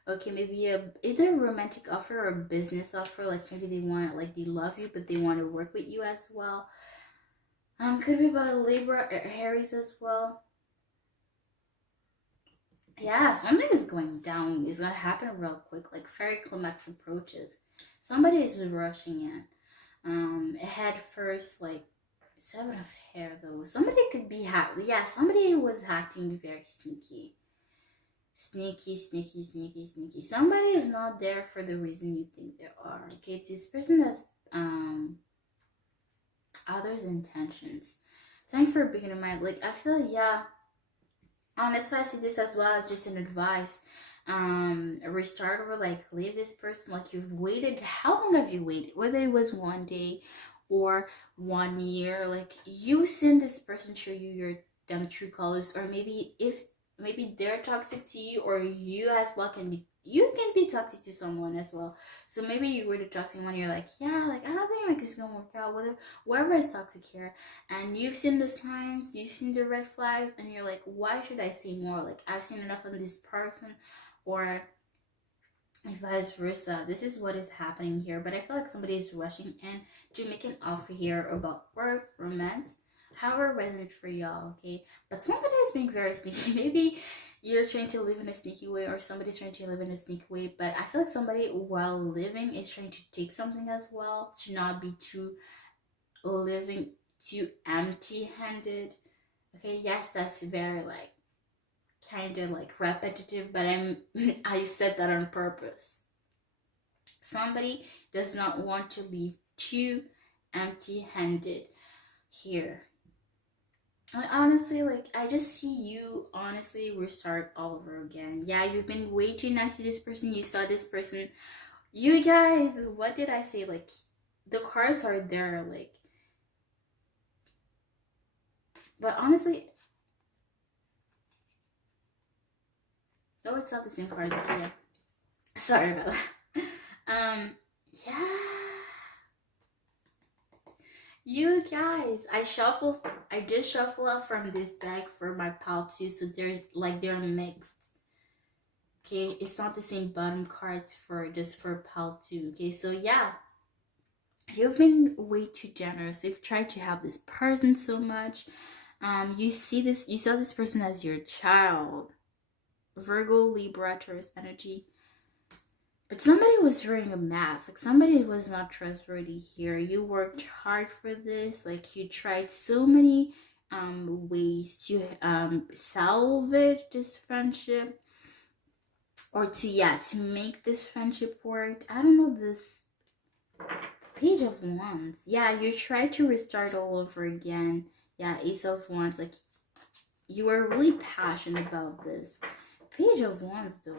Okay, maybe either a romantic offer or a business offer. Like maybe they love you, but they want to work with you as well. Could be about Libra or Aries as well. Yeah, something is going down. It's gonna happen real quick, like fairy climax approaches. Somebody is rushing in. Head first, like seven of hair though. Somebody could be yeah, somebody was acting very sneaky. Sneaky, sneaky, sneaky, sneaky. Somebody is not there for the reason you think they are. Okay, this person has others' intentions. Thank for being in mind. Like I feel yeah. Honestly, I see this as well as just an advice. Restart or like leave this person. Like you've waited. How long have you waited? Whether it was one day or 1 year, like you seen this person show you your damn true colors, or maybe they're toxic to you, or you as well can be toxic to someone as well. So maybe you were the toxic one. You're like, yeah, like I don't think like it's gonna work out. Whoever is toxic here, and you've seen the signs, you've seen the red flags, and you're like, why should I see more? Like I've seen enough of this person, or vice versa. This is what is happening here. But I feel like somebody is rushing in to make an offer here about work, romance, however resonate for y'all, okay? But somebody is being very sneaky. Maybe you're trying to live in a sneaky way, or somebody's trying to live in a sneaky way. But I feel like somebody while living is trying to take something as well, to not be too living too empty handed. Okay, yes, that's very like kind of like repetitive, but I said that on purpose. Somebody does not want to leave too empty handed here. And honestly, like I just see you honestly restart all over again. Yeah, you've been way too nice to this person. You saw this person. You guys, what did I say? Like the cards are there, like, but honestly, oh, it's not the same card. Yeah, sorry about that. Yeah, you guys, I just shuffle out from this deck for my pal too, so they're mixed. Okay, it's not the same bottom cards for just for pal too. Okay, so yeah, you've been way too generous. You've tried to help this person so much. You saw this person as your child. Virgo, Libra, Taurus energy. But somebody was wearing a mask. Like somebody was not trustworthy here. You worked hard for this. Like you tried so many ways to salvage this friendship, or to make this friendship work. I don't know, this Page of Wands. Yeah, you tried to restart all over again. Yeah, Ace of Wands. Like you were really passionate about this. Page of Wands though.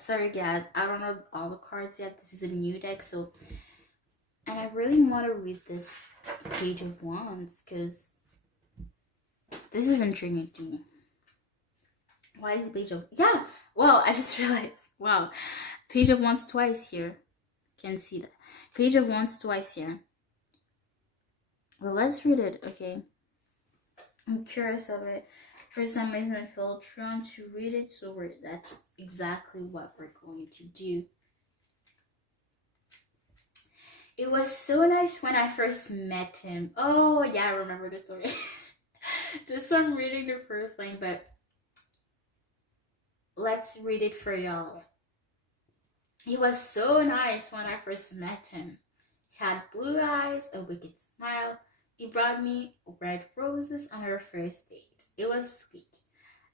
Sorry guys, I don't know all the cards yet. This is a new deck, so, and I really want to read this Page of Wands because this is intriguing to me. Why is it Page of, yeah, well, I just realized, wow, Page of Wands twice here. Can see that. Page of Wands twice here. Well, let's read it, okay? I'm curious of it. For some reason, I feel drawn to read it, so that's exactly what we're going to do. It was so nice when I first met him. Oh, yeah, I remember the story. Just from reading the first line, but let's read it for y'all. He was so nice when I first met him. He had blue eyes, a wicked smile. He brought me red roses on our first date. It was sweet.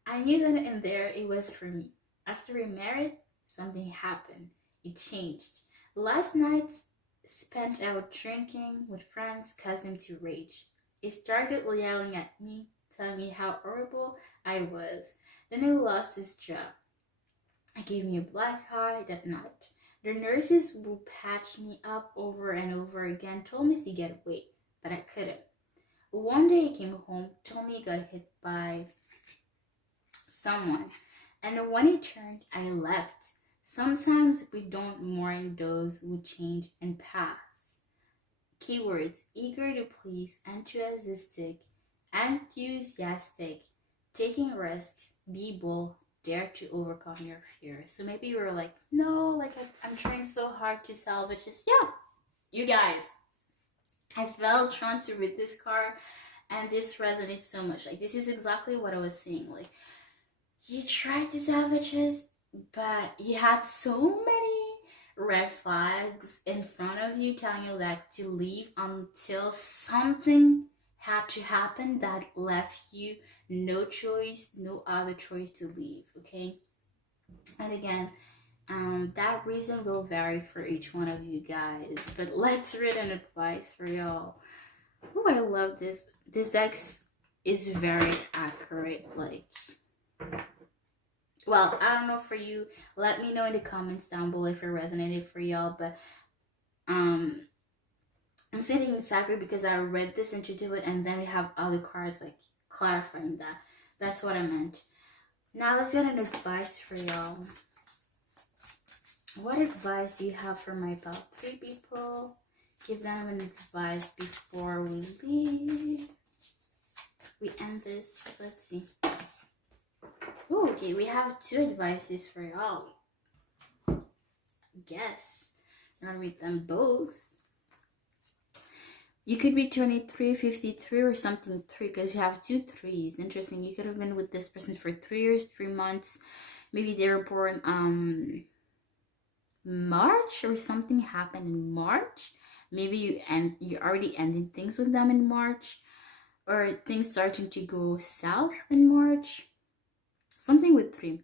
I knew that in there it was for me. After we married, something happened. It changed. Last night, spent out drinking with friends, caused him to rage. He started yelling at me, telling me how horrible I was. Then he lost his job. He gave me a black eye that night. The nurses who patched me up over and over again told me to get away, but I couldn't. One day he came home, told me he got hit by someone, and when he turned, I left. Sometimes we don't mourn those who change and pass. keywords: eager to please, enthusiastic, taking risks, be bold, dare to overcome your fears. So maybe you were like, no, like I'm trying so hard to salvage this. Yeah, you guys, I felt drawn to read this card, and this resonates so much. Like, this is exactly what I was saying. Like, you tried to salvage this, but you had so many red flags in front of you telling you like to leave until something had to happen that left you no choice, no other choice to leave. Okay. And again, that reason will vary for each one of you guys, but let's read an advice for y'all. Oh, I love this. This deck is very accurate. Like, well, I don't know for you. Let me know in the comments down below if it resonated for y'all. But I'm saying it's accurate because I read this intuitively, and then we have other cards like clarifying that. That's what I meant. Now let's get an advice for y'all. What advice do you have for my about 3 people? Give them an advice before we leave. We end this. Let's see. Ooh, okay, we have 2 advices for y'all. Guess we're gonna read them both. You could be 23, 53, or something 3 because you have 2 3s. Interesting. You could have been with this person for 3 years, 3 months. Maybe they were born March, or something happened in March. Maybe you're already ending things with them in March, or things starting to go south in March. Something with 3.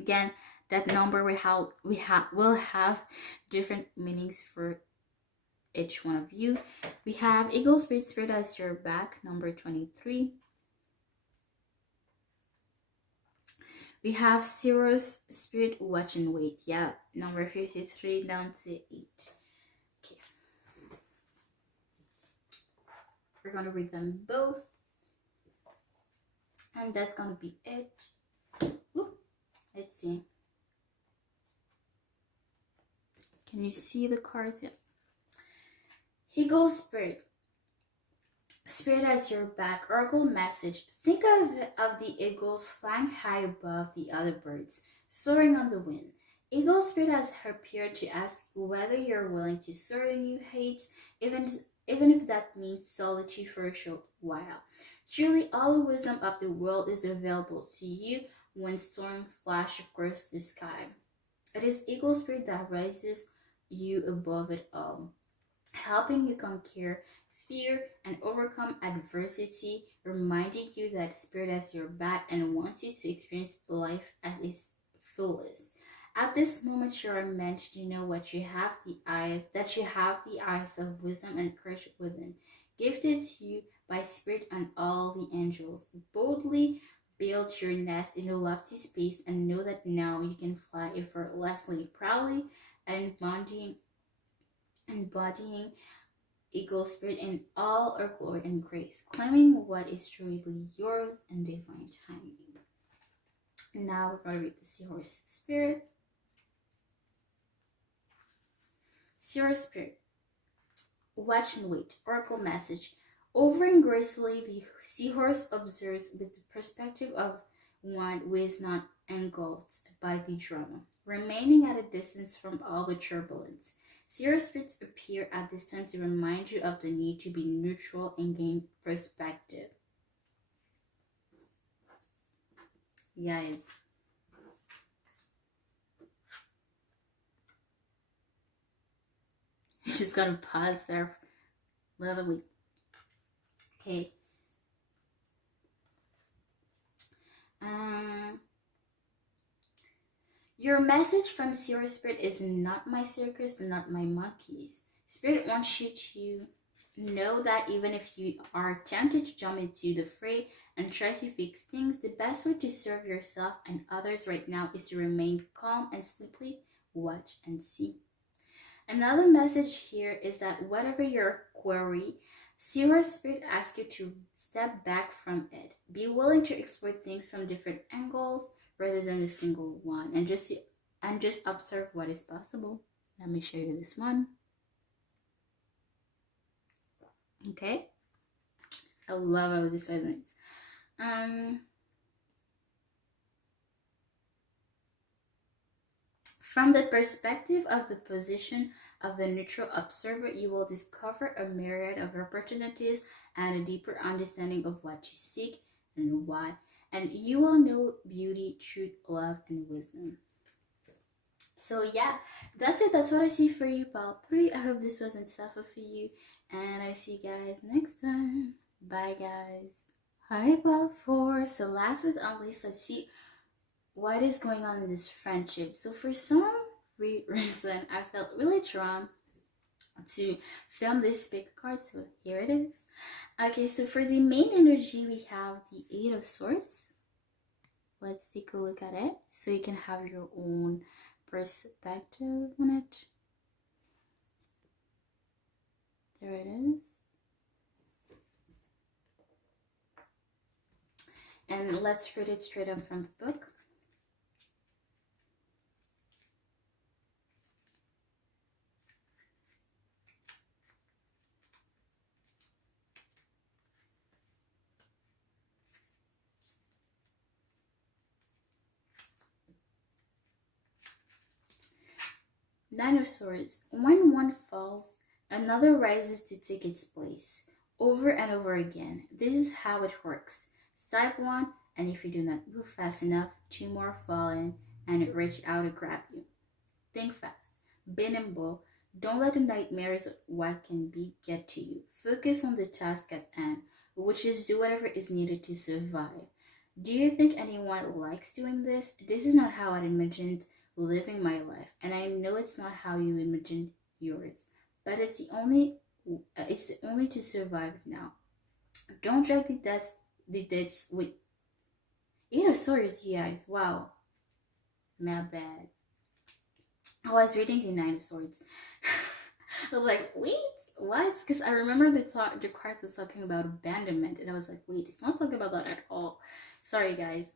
Again, that number will have different meanings for each one of you. We have Eagle Spirit as your back, number 23. We have Zero's Spirit, watch and wait. Yeah, number 53 down to 8. Okay. We're going to read them both. And that's going to be it. Ooh, let's see. Can you see the cards? Yeah. Eagle Spirit. Spirit as your back. Oracle message. Think of the eagles flying high above the other birds, soaring on the wind. Eagle Spirit has appeared to ask whether you're willing to soar in new heights, even if that means solitude for a short while. Surely all the wisdom of the world is available to you when storms flash across the sky. It is Eagle Spirit that raises you above it all, helping you conquer fear and overcome adversity, reminding you that Spirit has your back and wants you to experience life at its fullest. At this moment, you are meant to know that you have the eyes of wisdom and courage within, gifted to you by Spirit and all the angels. Boldly build your nest in a lofty space and know that now you can fly effortlessly, proudly, and embodying Eagle Spirit in all our glory and grace, claiming what is truly yours in divine timing. Now we're going to read the Seahorse Spirit. Seahorse Spirit. Watch and wait. Oracle message. Hovering gracefully, the seahorse observes with the perspective of one who is not engulfed by the drama, remaining at a distance from all the turbulence. Seahorse spirits appear at this time to remind you of the need to be neutral and gain perspective. Guys, I'm just gonna pause there, literally. Okay. Your message from Seahorse Spirit is not my circus, not my monkeys. Spirit wants you to know that even if you are tempted to jump into the fray and try to fix things, the best way to serve yourself and others right now is to remain calm and simply watch and see. Another message here is that whatever your query, Seahorse Spirit asks you to step back from it. Be willing to explore things from different angles rather than a single one, and just observe what is possible. Let me show you this one. Okay, I love how this resonates. Um, from the perspective of the position of the neutral observer, you will discover a myriad of opportunities and a deeper understanding of what you seek and why. And you will know beauty, truth, love, and wisdom. So yeah, that's it. That's what I see for you, part 3. I hope this wasn't suffer for you. And I see you guys next time. Bye guys. Hi, part 4. So last but not least, let's see what is going on in this friendship. So for some reason, I felt really drawn to film this pick card. So here it is. Okay, so for the main energy, we have the Eight of Swords. Let's take a look at it so you can have your own perspective on it. There it is. And let's read it straight up from the book. Nine of Swords. When one falls, another rises to take its place. Over and over again. This is how it works. Step one, and if you do not move fast enough, two more fall in and reach out to grab you. Think fast. Be nimble. Don't let the nightmares of what can be get to you. Focus on the task at hand, which is do whatever is needed to survive. Do you think anyone likes doing this? This is not how I imagined living my life, and I know it's not how you imagined yours. But it's the only to survive now. Don't drag the deaths with Eight of Swords, you guys. Wow, my bad. I was reading the Nine of Swords. I was like, wait, what? Because I remember the cards was talking about abandonment, and I was like, wait, it's not talking about that at all. Sorry, guys.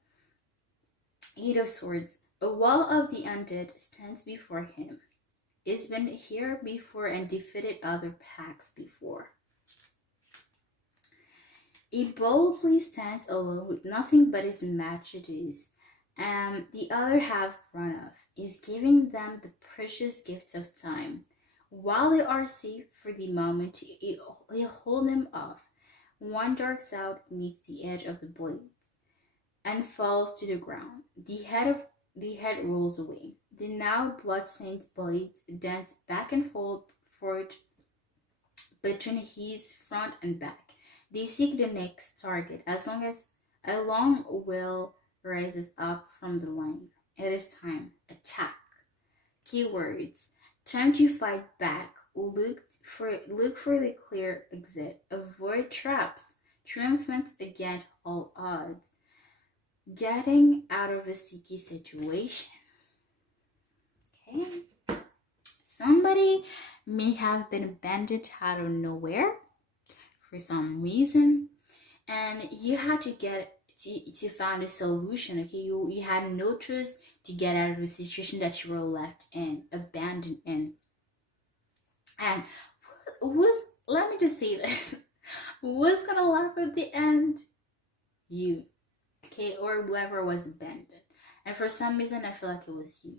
Eight of Swords. A wall of the undead stands before him. It's been here before and defeated other packs before. He boldly stands alone with nothing but his machetes, and the other half run off. Is giving them the precious gift of time. While they are safe for the moment, he'll hold them off. One darts out, meets the edge of the blades, and falls to the ground. The head rolls away. The now blood-stained blades dance back and forth between his front and back. They seek the next target as long as a long will rises up from the line. It is time. Attack. Keywords. Time to fight back. Look for the clear exit. Avoid traps. Triumphant against all odds. Getting out of a sticky situation. Okay. Somebody may have been abandoned out of nowhere for some reason, and you had to to find a solution. Okay, you had no choice to get out of the situation that you were left in, abandoned in. And who's let me just say this. Who's gonna laugh at the end? You. Okay, or whoever was abandoned. And for some reason I feel like it was you.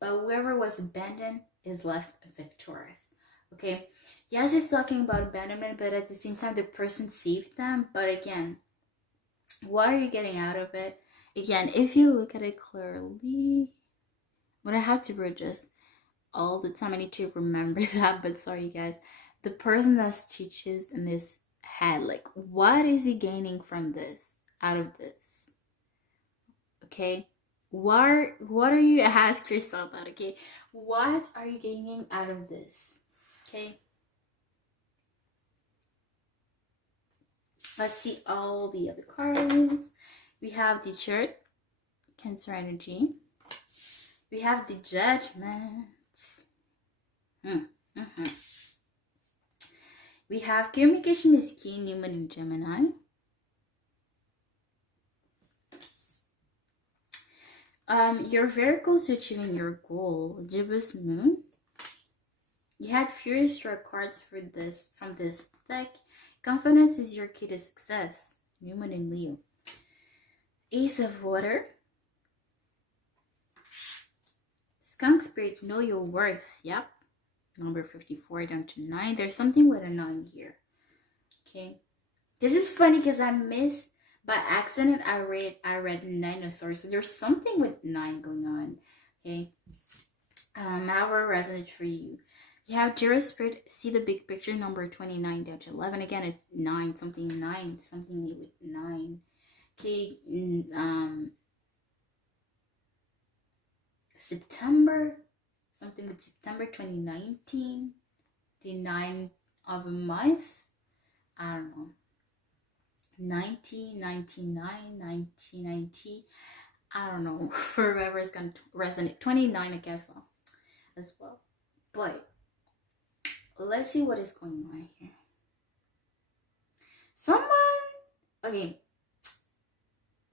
But whoever was abandoned is left victorious. Okay. Yes, it's talking about abandonment, but at the same time the person saved them. But again, what are you getting out of it? Again, if you look at it clearly, what I have to read just all the time, I need to remember that, but sorry guys. The person that teaches in this head, like, what is he gaining from this, out of this? Okay, what are you, ask yourself that? Okay, what are you gaining out of this? Okay, let's see all the other cards. We have the Church, Cancer energy. We have the Judgment. We have communication is key, Newman and Gemini. You're very close to achieving your goal, Gibbous Moon. You had Furious Draw cards for this from this deck. Confidence is your key to success. Newman and Leo. Ace of Water. Skunk Spirit, know your worth. Yep. Number 54 down to 9. There's something with a 9 here. Okay. This is funny because I missed by accident. I read 9 of Swords. So there's something with 9 going on. Okay. However resonates for you. You have Jira Spirit, see the big picture, number 29 down to 11. Again, at 9, something with 9. Okay, September, something with September 2019, the 9th of a month. I don't know. 1999, 1990. I don't know. Forever is going to resonate. 29, I guess, as well. But let's see what is going on here.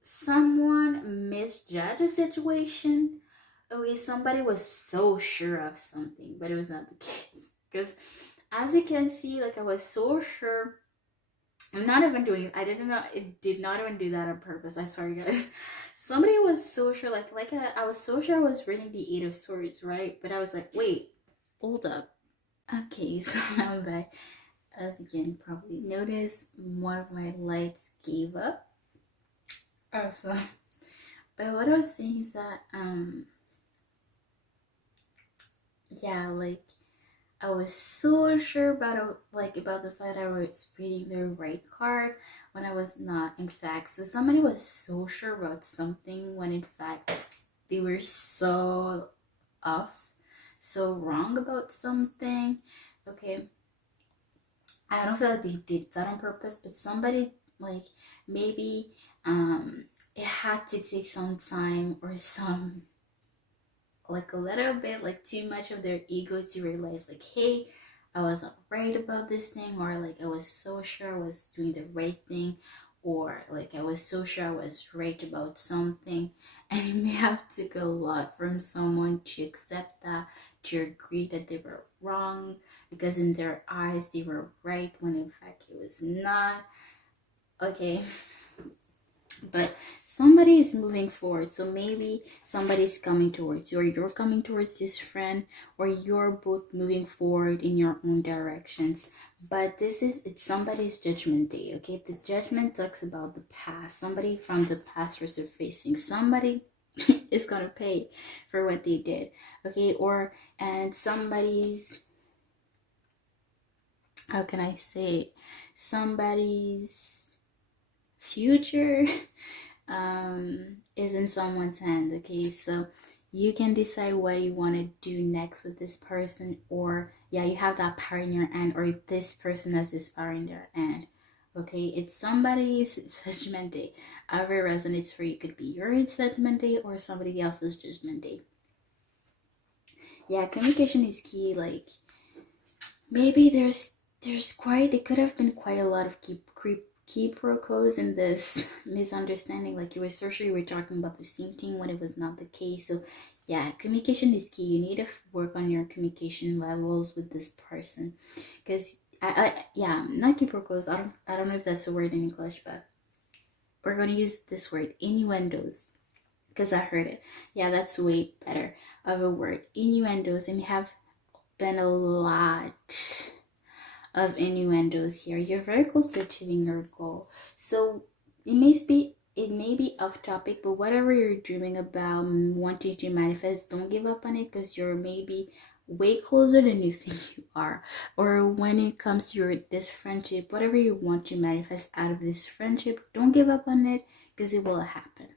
Someone misjudged a situation. Okay, somebody was so sure of something, but it was not the case. Because as you can see, like, I was so sure. I'm not even doing it. I did not even do that on purpose. I sorry, guys. Somebody was so sure, I was so sure I was reading the 8 of Swords, right? But I was like, wait, hold up. Okay, so I'm back. As you can probably notice, one of my lights gave up. Awesome. But what I was saying is that, yeah, like, I was so sure about the fact I was reading the right card when I was not, in fact. So somebody was so sure about something when in fact they were so off, so wrong about something. Okay, I don't feel like they did that on purpose, but somebody, like, maybe it had to take some time or some, like, a little bit, like, too much of their ego to realize, like, hey, I was not right about this thing, or like I was so sure I was doing the right thing, or like I was so sure I was right about something. And it may have took a lot from someone to accept that, to agree that they were wrong, because in their eyes they were right when in fact it was not. Okay. But somebody is moving forward, so maybe somebody's coming towards you, or you're coming towards this friend, or you're both moving forward in your own directions. But it's somebody's judgment day. Okay, the judgment talks about the past. Somebody from the past resurfacing. Somebody is gonna pay for what they did. Okay, and somebody's, how can I say, somebody's future is in someone's hands. Okay, so you can decide what you want to do next with this person, or yeah, you have that power in your hand, or this person has this power in their hand. Okay, it's somebody's judgment day. However it resonates for you, it could be your judgment day or somebody else's judgment day. Yeah, communication is key. Like, maybe there could have been quite a lot of quiproquos in this misunderstanding. Like, you were so sure you were talking about the same thing when it was not the case. So yeah, communication is key. You need to work on your communication levels with this person, because yeah, not quiproquos. I don't know if that's a word in English, but we're gonna use this word, innuendos, because I heard it. Yeah, that's way better of a word, innuendos. And we have been a lot of innuendos here. You're very close to achieving your goal. So it may be off topic, but whatever you're dreaming about, wanting to manifest, don't give up on it, because you're maybe way closer than you think you are. Or when it comes to this friendship, whatever you want to manifest out of this friendship, don't give up on it, because it will happen.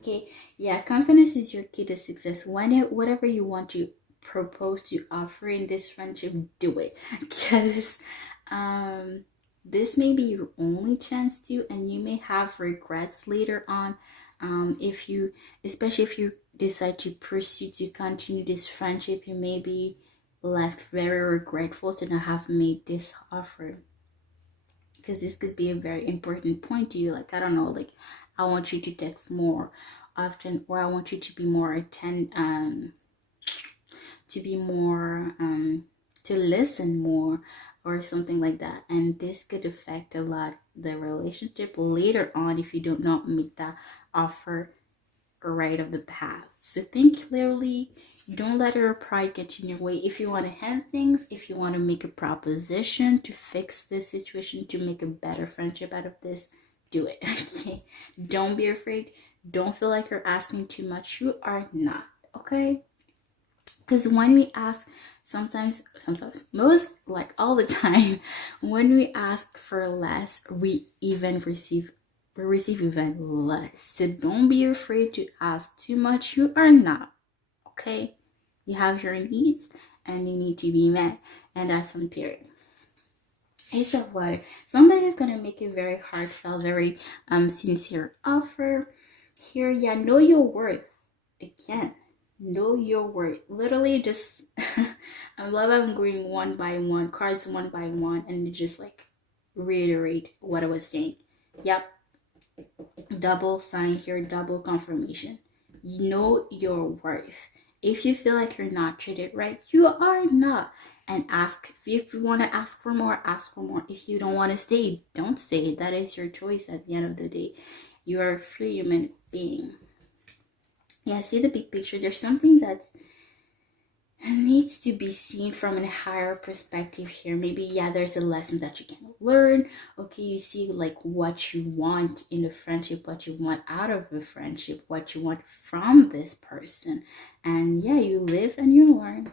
Okay, yeah, confidence is your key to success. Whatever you want to propose to offer in this friendship, do it, because this may be your only chance to, and you may have regrets later on, especially if you decide to pursue to continue this friendship. You may be left very regretful to not have made this offer, because this could be a very important point to you. Like, I don't know, like, I want you to text more often, or I want you to be more to be more, to listen more, or something like that. And this could affect a lot the relationship later on if you do not make that offer right of the path. So think clearly. Don't let your pride get in your way. If you want to end things, if you want to make a proposition to fix this situation, to make a better friendship out of this, do it. Okay? Don't be afraid. Don't feel like you're asking too much. You are not. Okay? Because when we ask, sometimes, most, like all the time, when we ask for less, we receive even less. So don't be afraid to ask too much. You are not. Okay? You have your needs and you need to be met. And that's on period. Ace of Water. Somebody is gonna make a very heartfelt, very sincere offer here. Yeah, know your worth. Again, know your worth. Literally just I love I'm going one by one, cards one by one, and just like reiterate what I was saying. Yep. Double sign here, double confirmation. You know your worth. If you feel like you're not treated right, you are not. And ask. If you want to ask for more, ask for more. If you don't want to stay, don't stay. That is your choice at the end of the day. You are a free human being. Yeah, see the big picture. There's something that needs to be seen from a higher perspective here. Maybe, yeah, there's a lesson that you can learn. Okay, you see like what you want in a friendship, what you want out of a friendship, what you want from this person. And yeah, you live and you learn.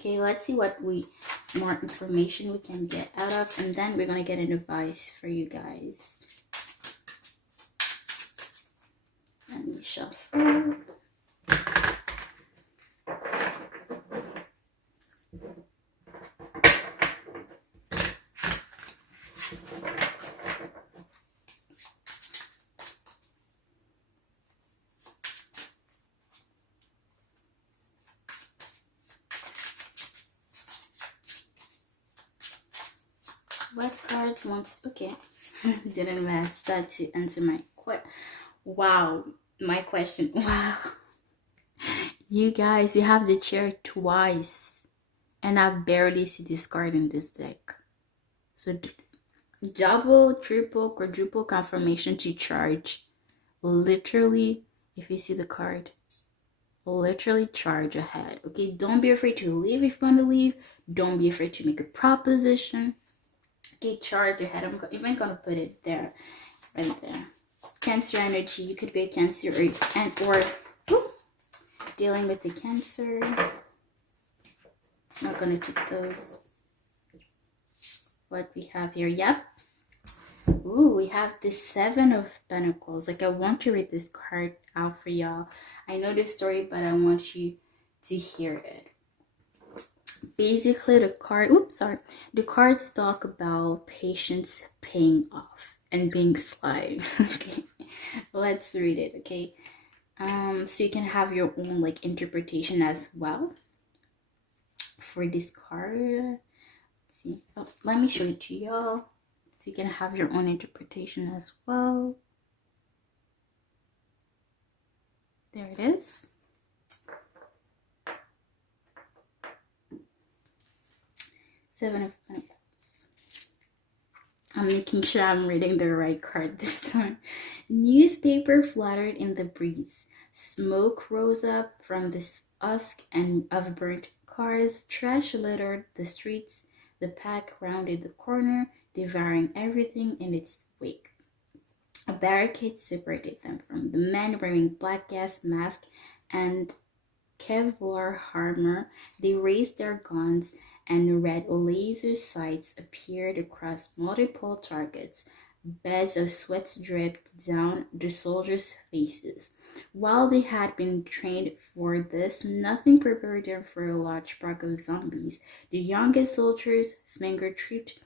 Okay, let's see what more information we can get out of, and then we're gonna get an advice for you guys. And we shuffle. What cards wants? Okay, didn't mess that to answer my my question. Wow, you guys, you have the chair twice, and I barely see this card in this deck. So double, triple, quadruple confirmation to charge. Literally, if you see the card, literally charge ahead. Okay, don't be afraid to leave if you want to leave. Don't be afraid to make a proposition. Okay, charge ahead. I'm even gonna put it there, right there. Cancer energy. You could be a Cancer or dealing with the Cancer. Not gonna take those. What we have here? Yep. Ooh, we have the Seven of Pentacles. Like, I want to read this card out for y'all. I know this story, but I want you to hear it. Basically, the cards talk about patience paying off and being sly. Okay, let's read it. Okay, so you can have your own like interpretation as well for this card. Let's see. Oh, let me show it to y'all so you can have your own interpretation as well. There it is. Seven of Pentacles. I'm making sure I'm reading the right card this time. Newspaper fluttered in the breeze. Smoke rose up from the husk and of burnt cars. Trash littered the streets. The pack rounded the corner, devouring everything in its wake. A barricade separated them from the men wearing black gas masks and Kevlar armor. They raised their guns, and red laser sights appeared across multiple targets. Beds of sweat dripped down the soldiers' faces. While they had been trained for this, nothing prepared them for a large pack of zombies. The youngest soldiers finger-tripped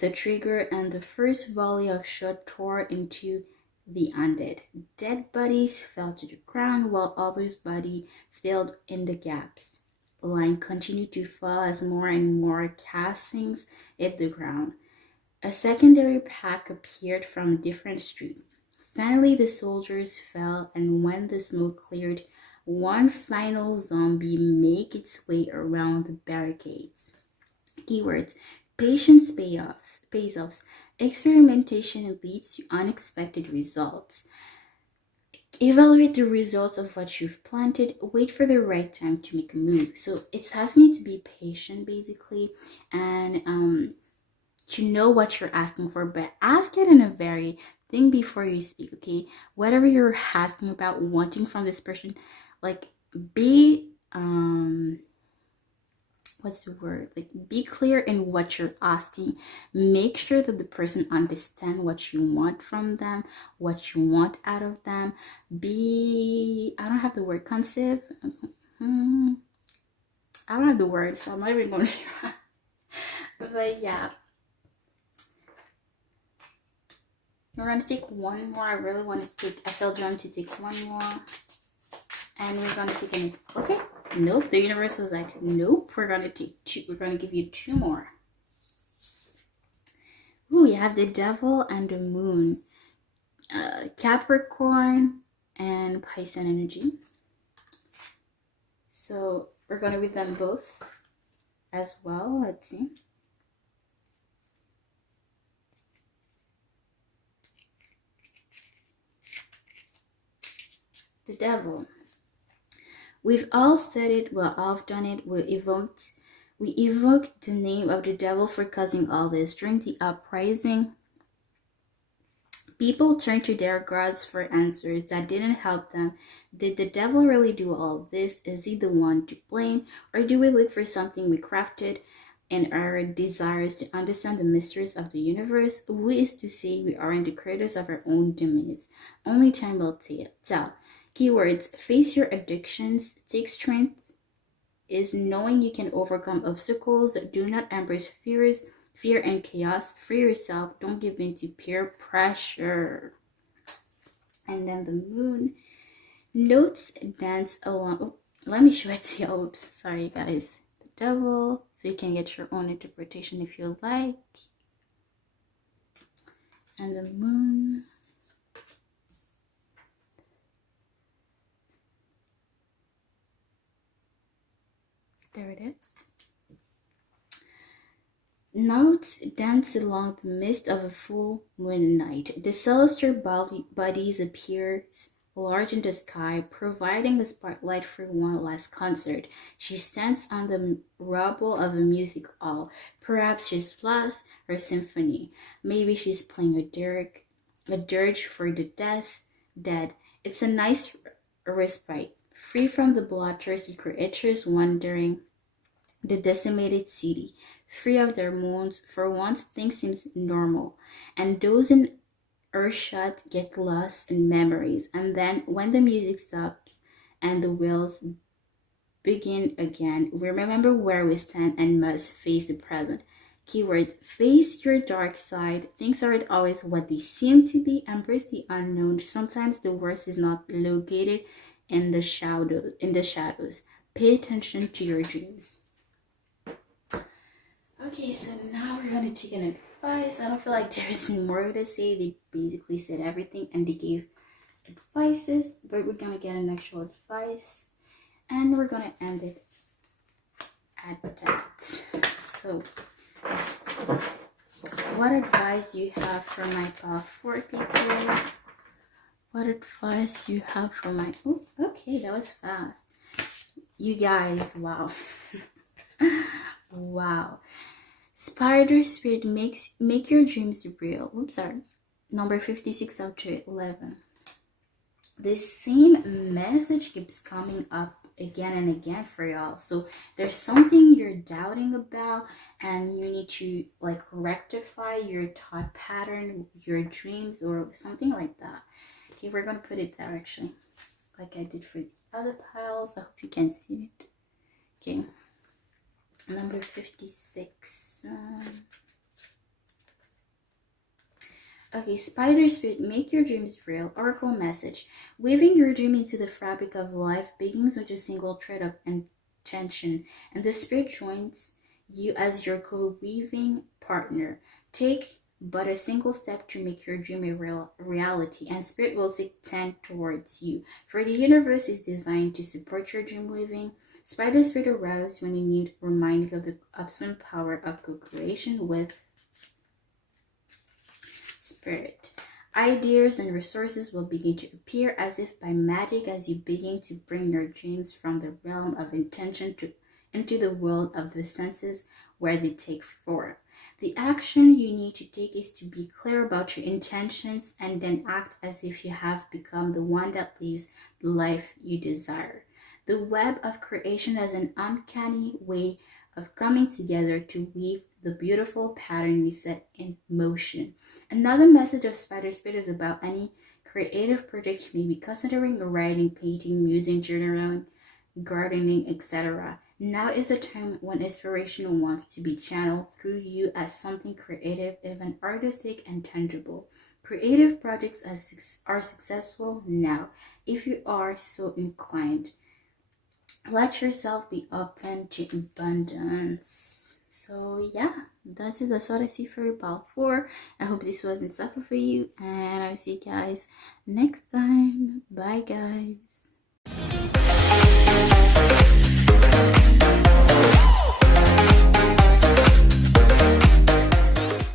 the trigger, and the first volley of shot tore into the undead. Dead bodies fell to the ground, while others' bodies filled in the gaps. The line continued to fall as more and more castings hit the ground. A secondary pack appeared from a different street. Finally, the soldiers fell, and when the smoke cleared, one final zombie make its way around the barricades. Keywords: patience pays off. Experimentation leads to unexpected results. Evaluate the results of what you've planted. Wait for the right time to make a move. So it's asking you to be patient, basically, and to know what you're asking for, but ask it in a very think before you speak. Okay, whatever you're asking about, wanting from this person, like be what's the word, like be clear in what you're asking. Make sure that the person understand what you want from them, what you want out of them. Be, I don't have the word conceive. I don't have the word, so I'm not even going to try. But yeah, we're going to take one more. I really want to take, I feel drawn to take one more, and we're going to take an, okay, nope, the universe was like, nope, we're going to take two. We're going to give you two more. Ooh, you have the devil and the moon, Capricorn and Pisces energy. So we're going to read them both as well. Let's see. The devil. We've all said it, we've all done it, we evoked the name of the devil for causing all this. During the uprising, people turned to their gods for answers that didn't help them. Did the devil really do all this? Is he the one to blame? Or do we look for something we crafted in our desires to understand the mysteries of the universe? Who is to say we aren't the creators of our own demise? Only time will tell. Keywords: face your addictions, take strength, is knowing you can overcome obstacles. Do not embrace fear and chaos. Free yourself. Don't give in to peer pressure. And then the moon. Notes dance along. Oh, let me show it to you. Oops, sorry guys. The devil. So you can get your own interpretation if you like. And the moon. There it is. Notes dance along the mist of a full moon night. The celestial bodies appear large in the sky, providing the spotlight for one last concert. She stands on the rubble of a music hall. Perhaps she's lost her symphony. Maybe she's playing a dirge for the dead. It's a nice respite, free from the bloodthirsty creatures wandering the decimated city, free of their moans. For once, things seem normal, and those in Urshut get lost in memories. And then, when the music stops and the wheels begin again, we remember where we stand and must face the present. Keyword: face your dark side. Things aren't always what they seem to be. Embrace the unknown. Sometimes the worst is not located in the shadows. Pay attention to your dreams. Okay, so now we're going to take an advice. I don't feel like there is any more to say. They basically said everything and they gave advices, but we're going to get an actual advice and we're going to end it at that. So, what advice do you have for my path 4 people? What advice do you have for my... Oh, okay, that was fast. You guys, wow. Wow. Spider Spirit make your dreams real. Oops, sorry. Number 56 out of 11. The same message keeps coming up again and again for y'all. So there's something you're doubting about and you need to like rectify your thought pattern, your dreams, or something like that. Okay, we're gonna put it there actually, like I did for the other piles. I hope you can see it. Okay. Number 56. Okay, Spider Spirit, make your dreams real. Oracle message. Weaving your dream into the fabric of life begins with a single thread of intention, and the Spirit joins you as your co-weaving partner. Take but a single step to make your dream a reality, and spirit will take 10 towards you. For the universe is designed to support your dream living. Spider spirit arrives when you need reminding of the absolute power of co-creation with spirit. Ideas and resources will begin to appear as if by magic as you begin to bring your dreams from the realm of intention into the world of the senses where they take form. The action you need to take is to be clear about your intentions and then act as if you have become the one that lives the life you desire. The web of creation has an uncanny way of coming together to weave the beautiful pattern you set in motion. Another message of Spider Spirit is about any creative project you may be considering: writing, painting, music, journaling, gardening, etc. Now is a time when inspiration wants to be channeled through you as something creative, even artistic and tangible. Creative projects are successful now, if you are so inclined. Let yourself be open to abundance. So yeah, that's it. That's what I see for Ball 4. I hope this was insightful for you, and I'll see you guys next time. Bye guys.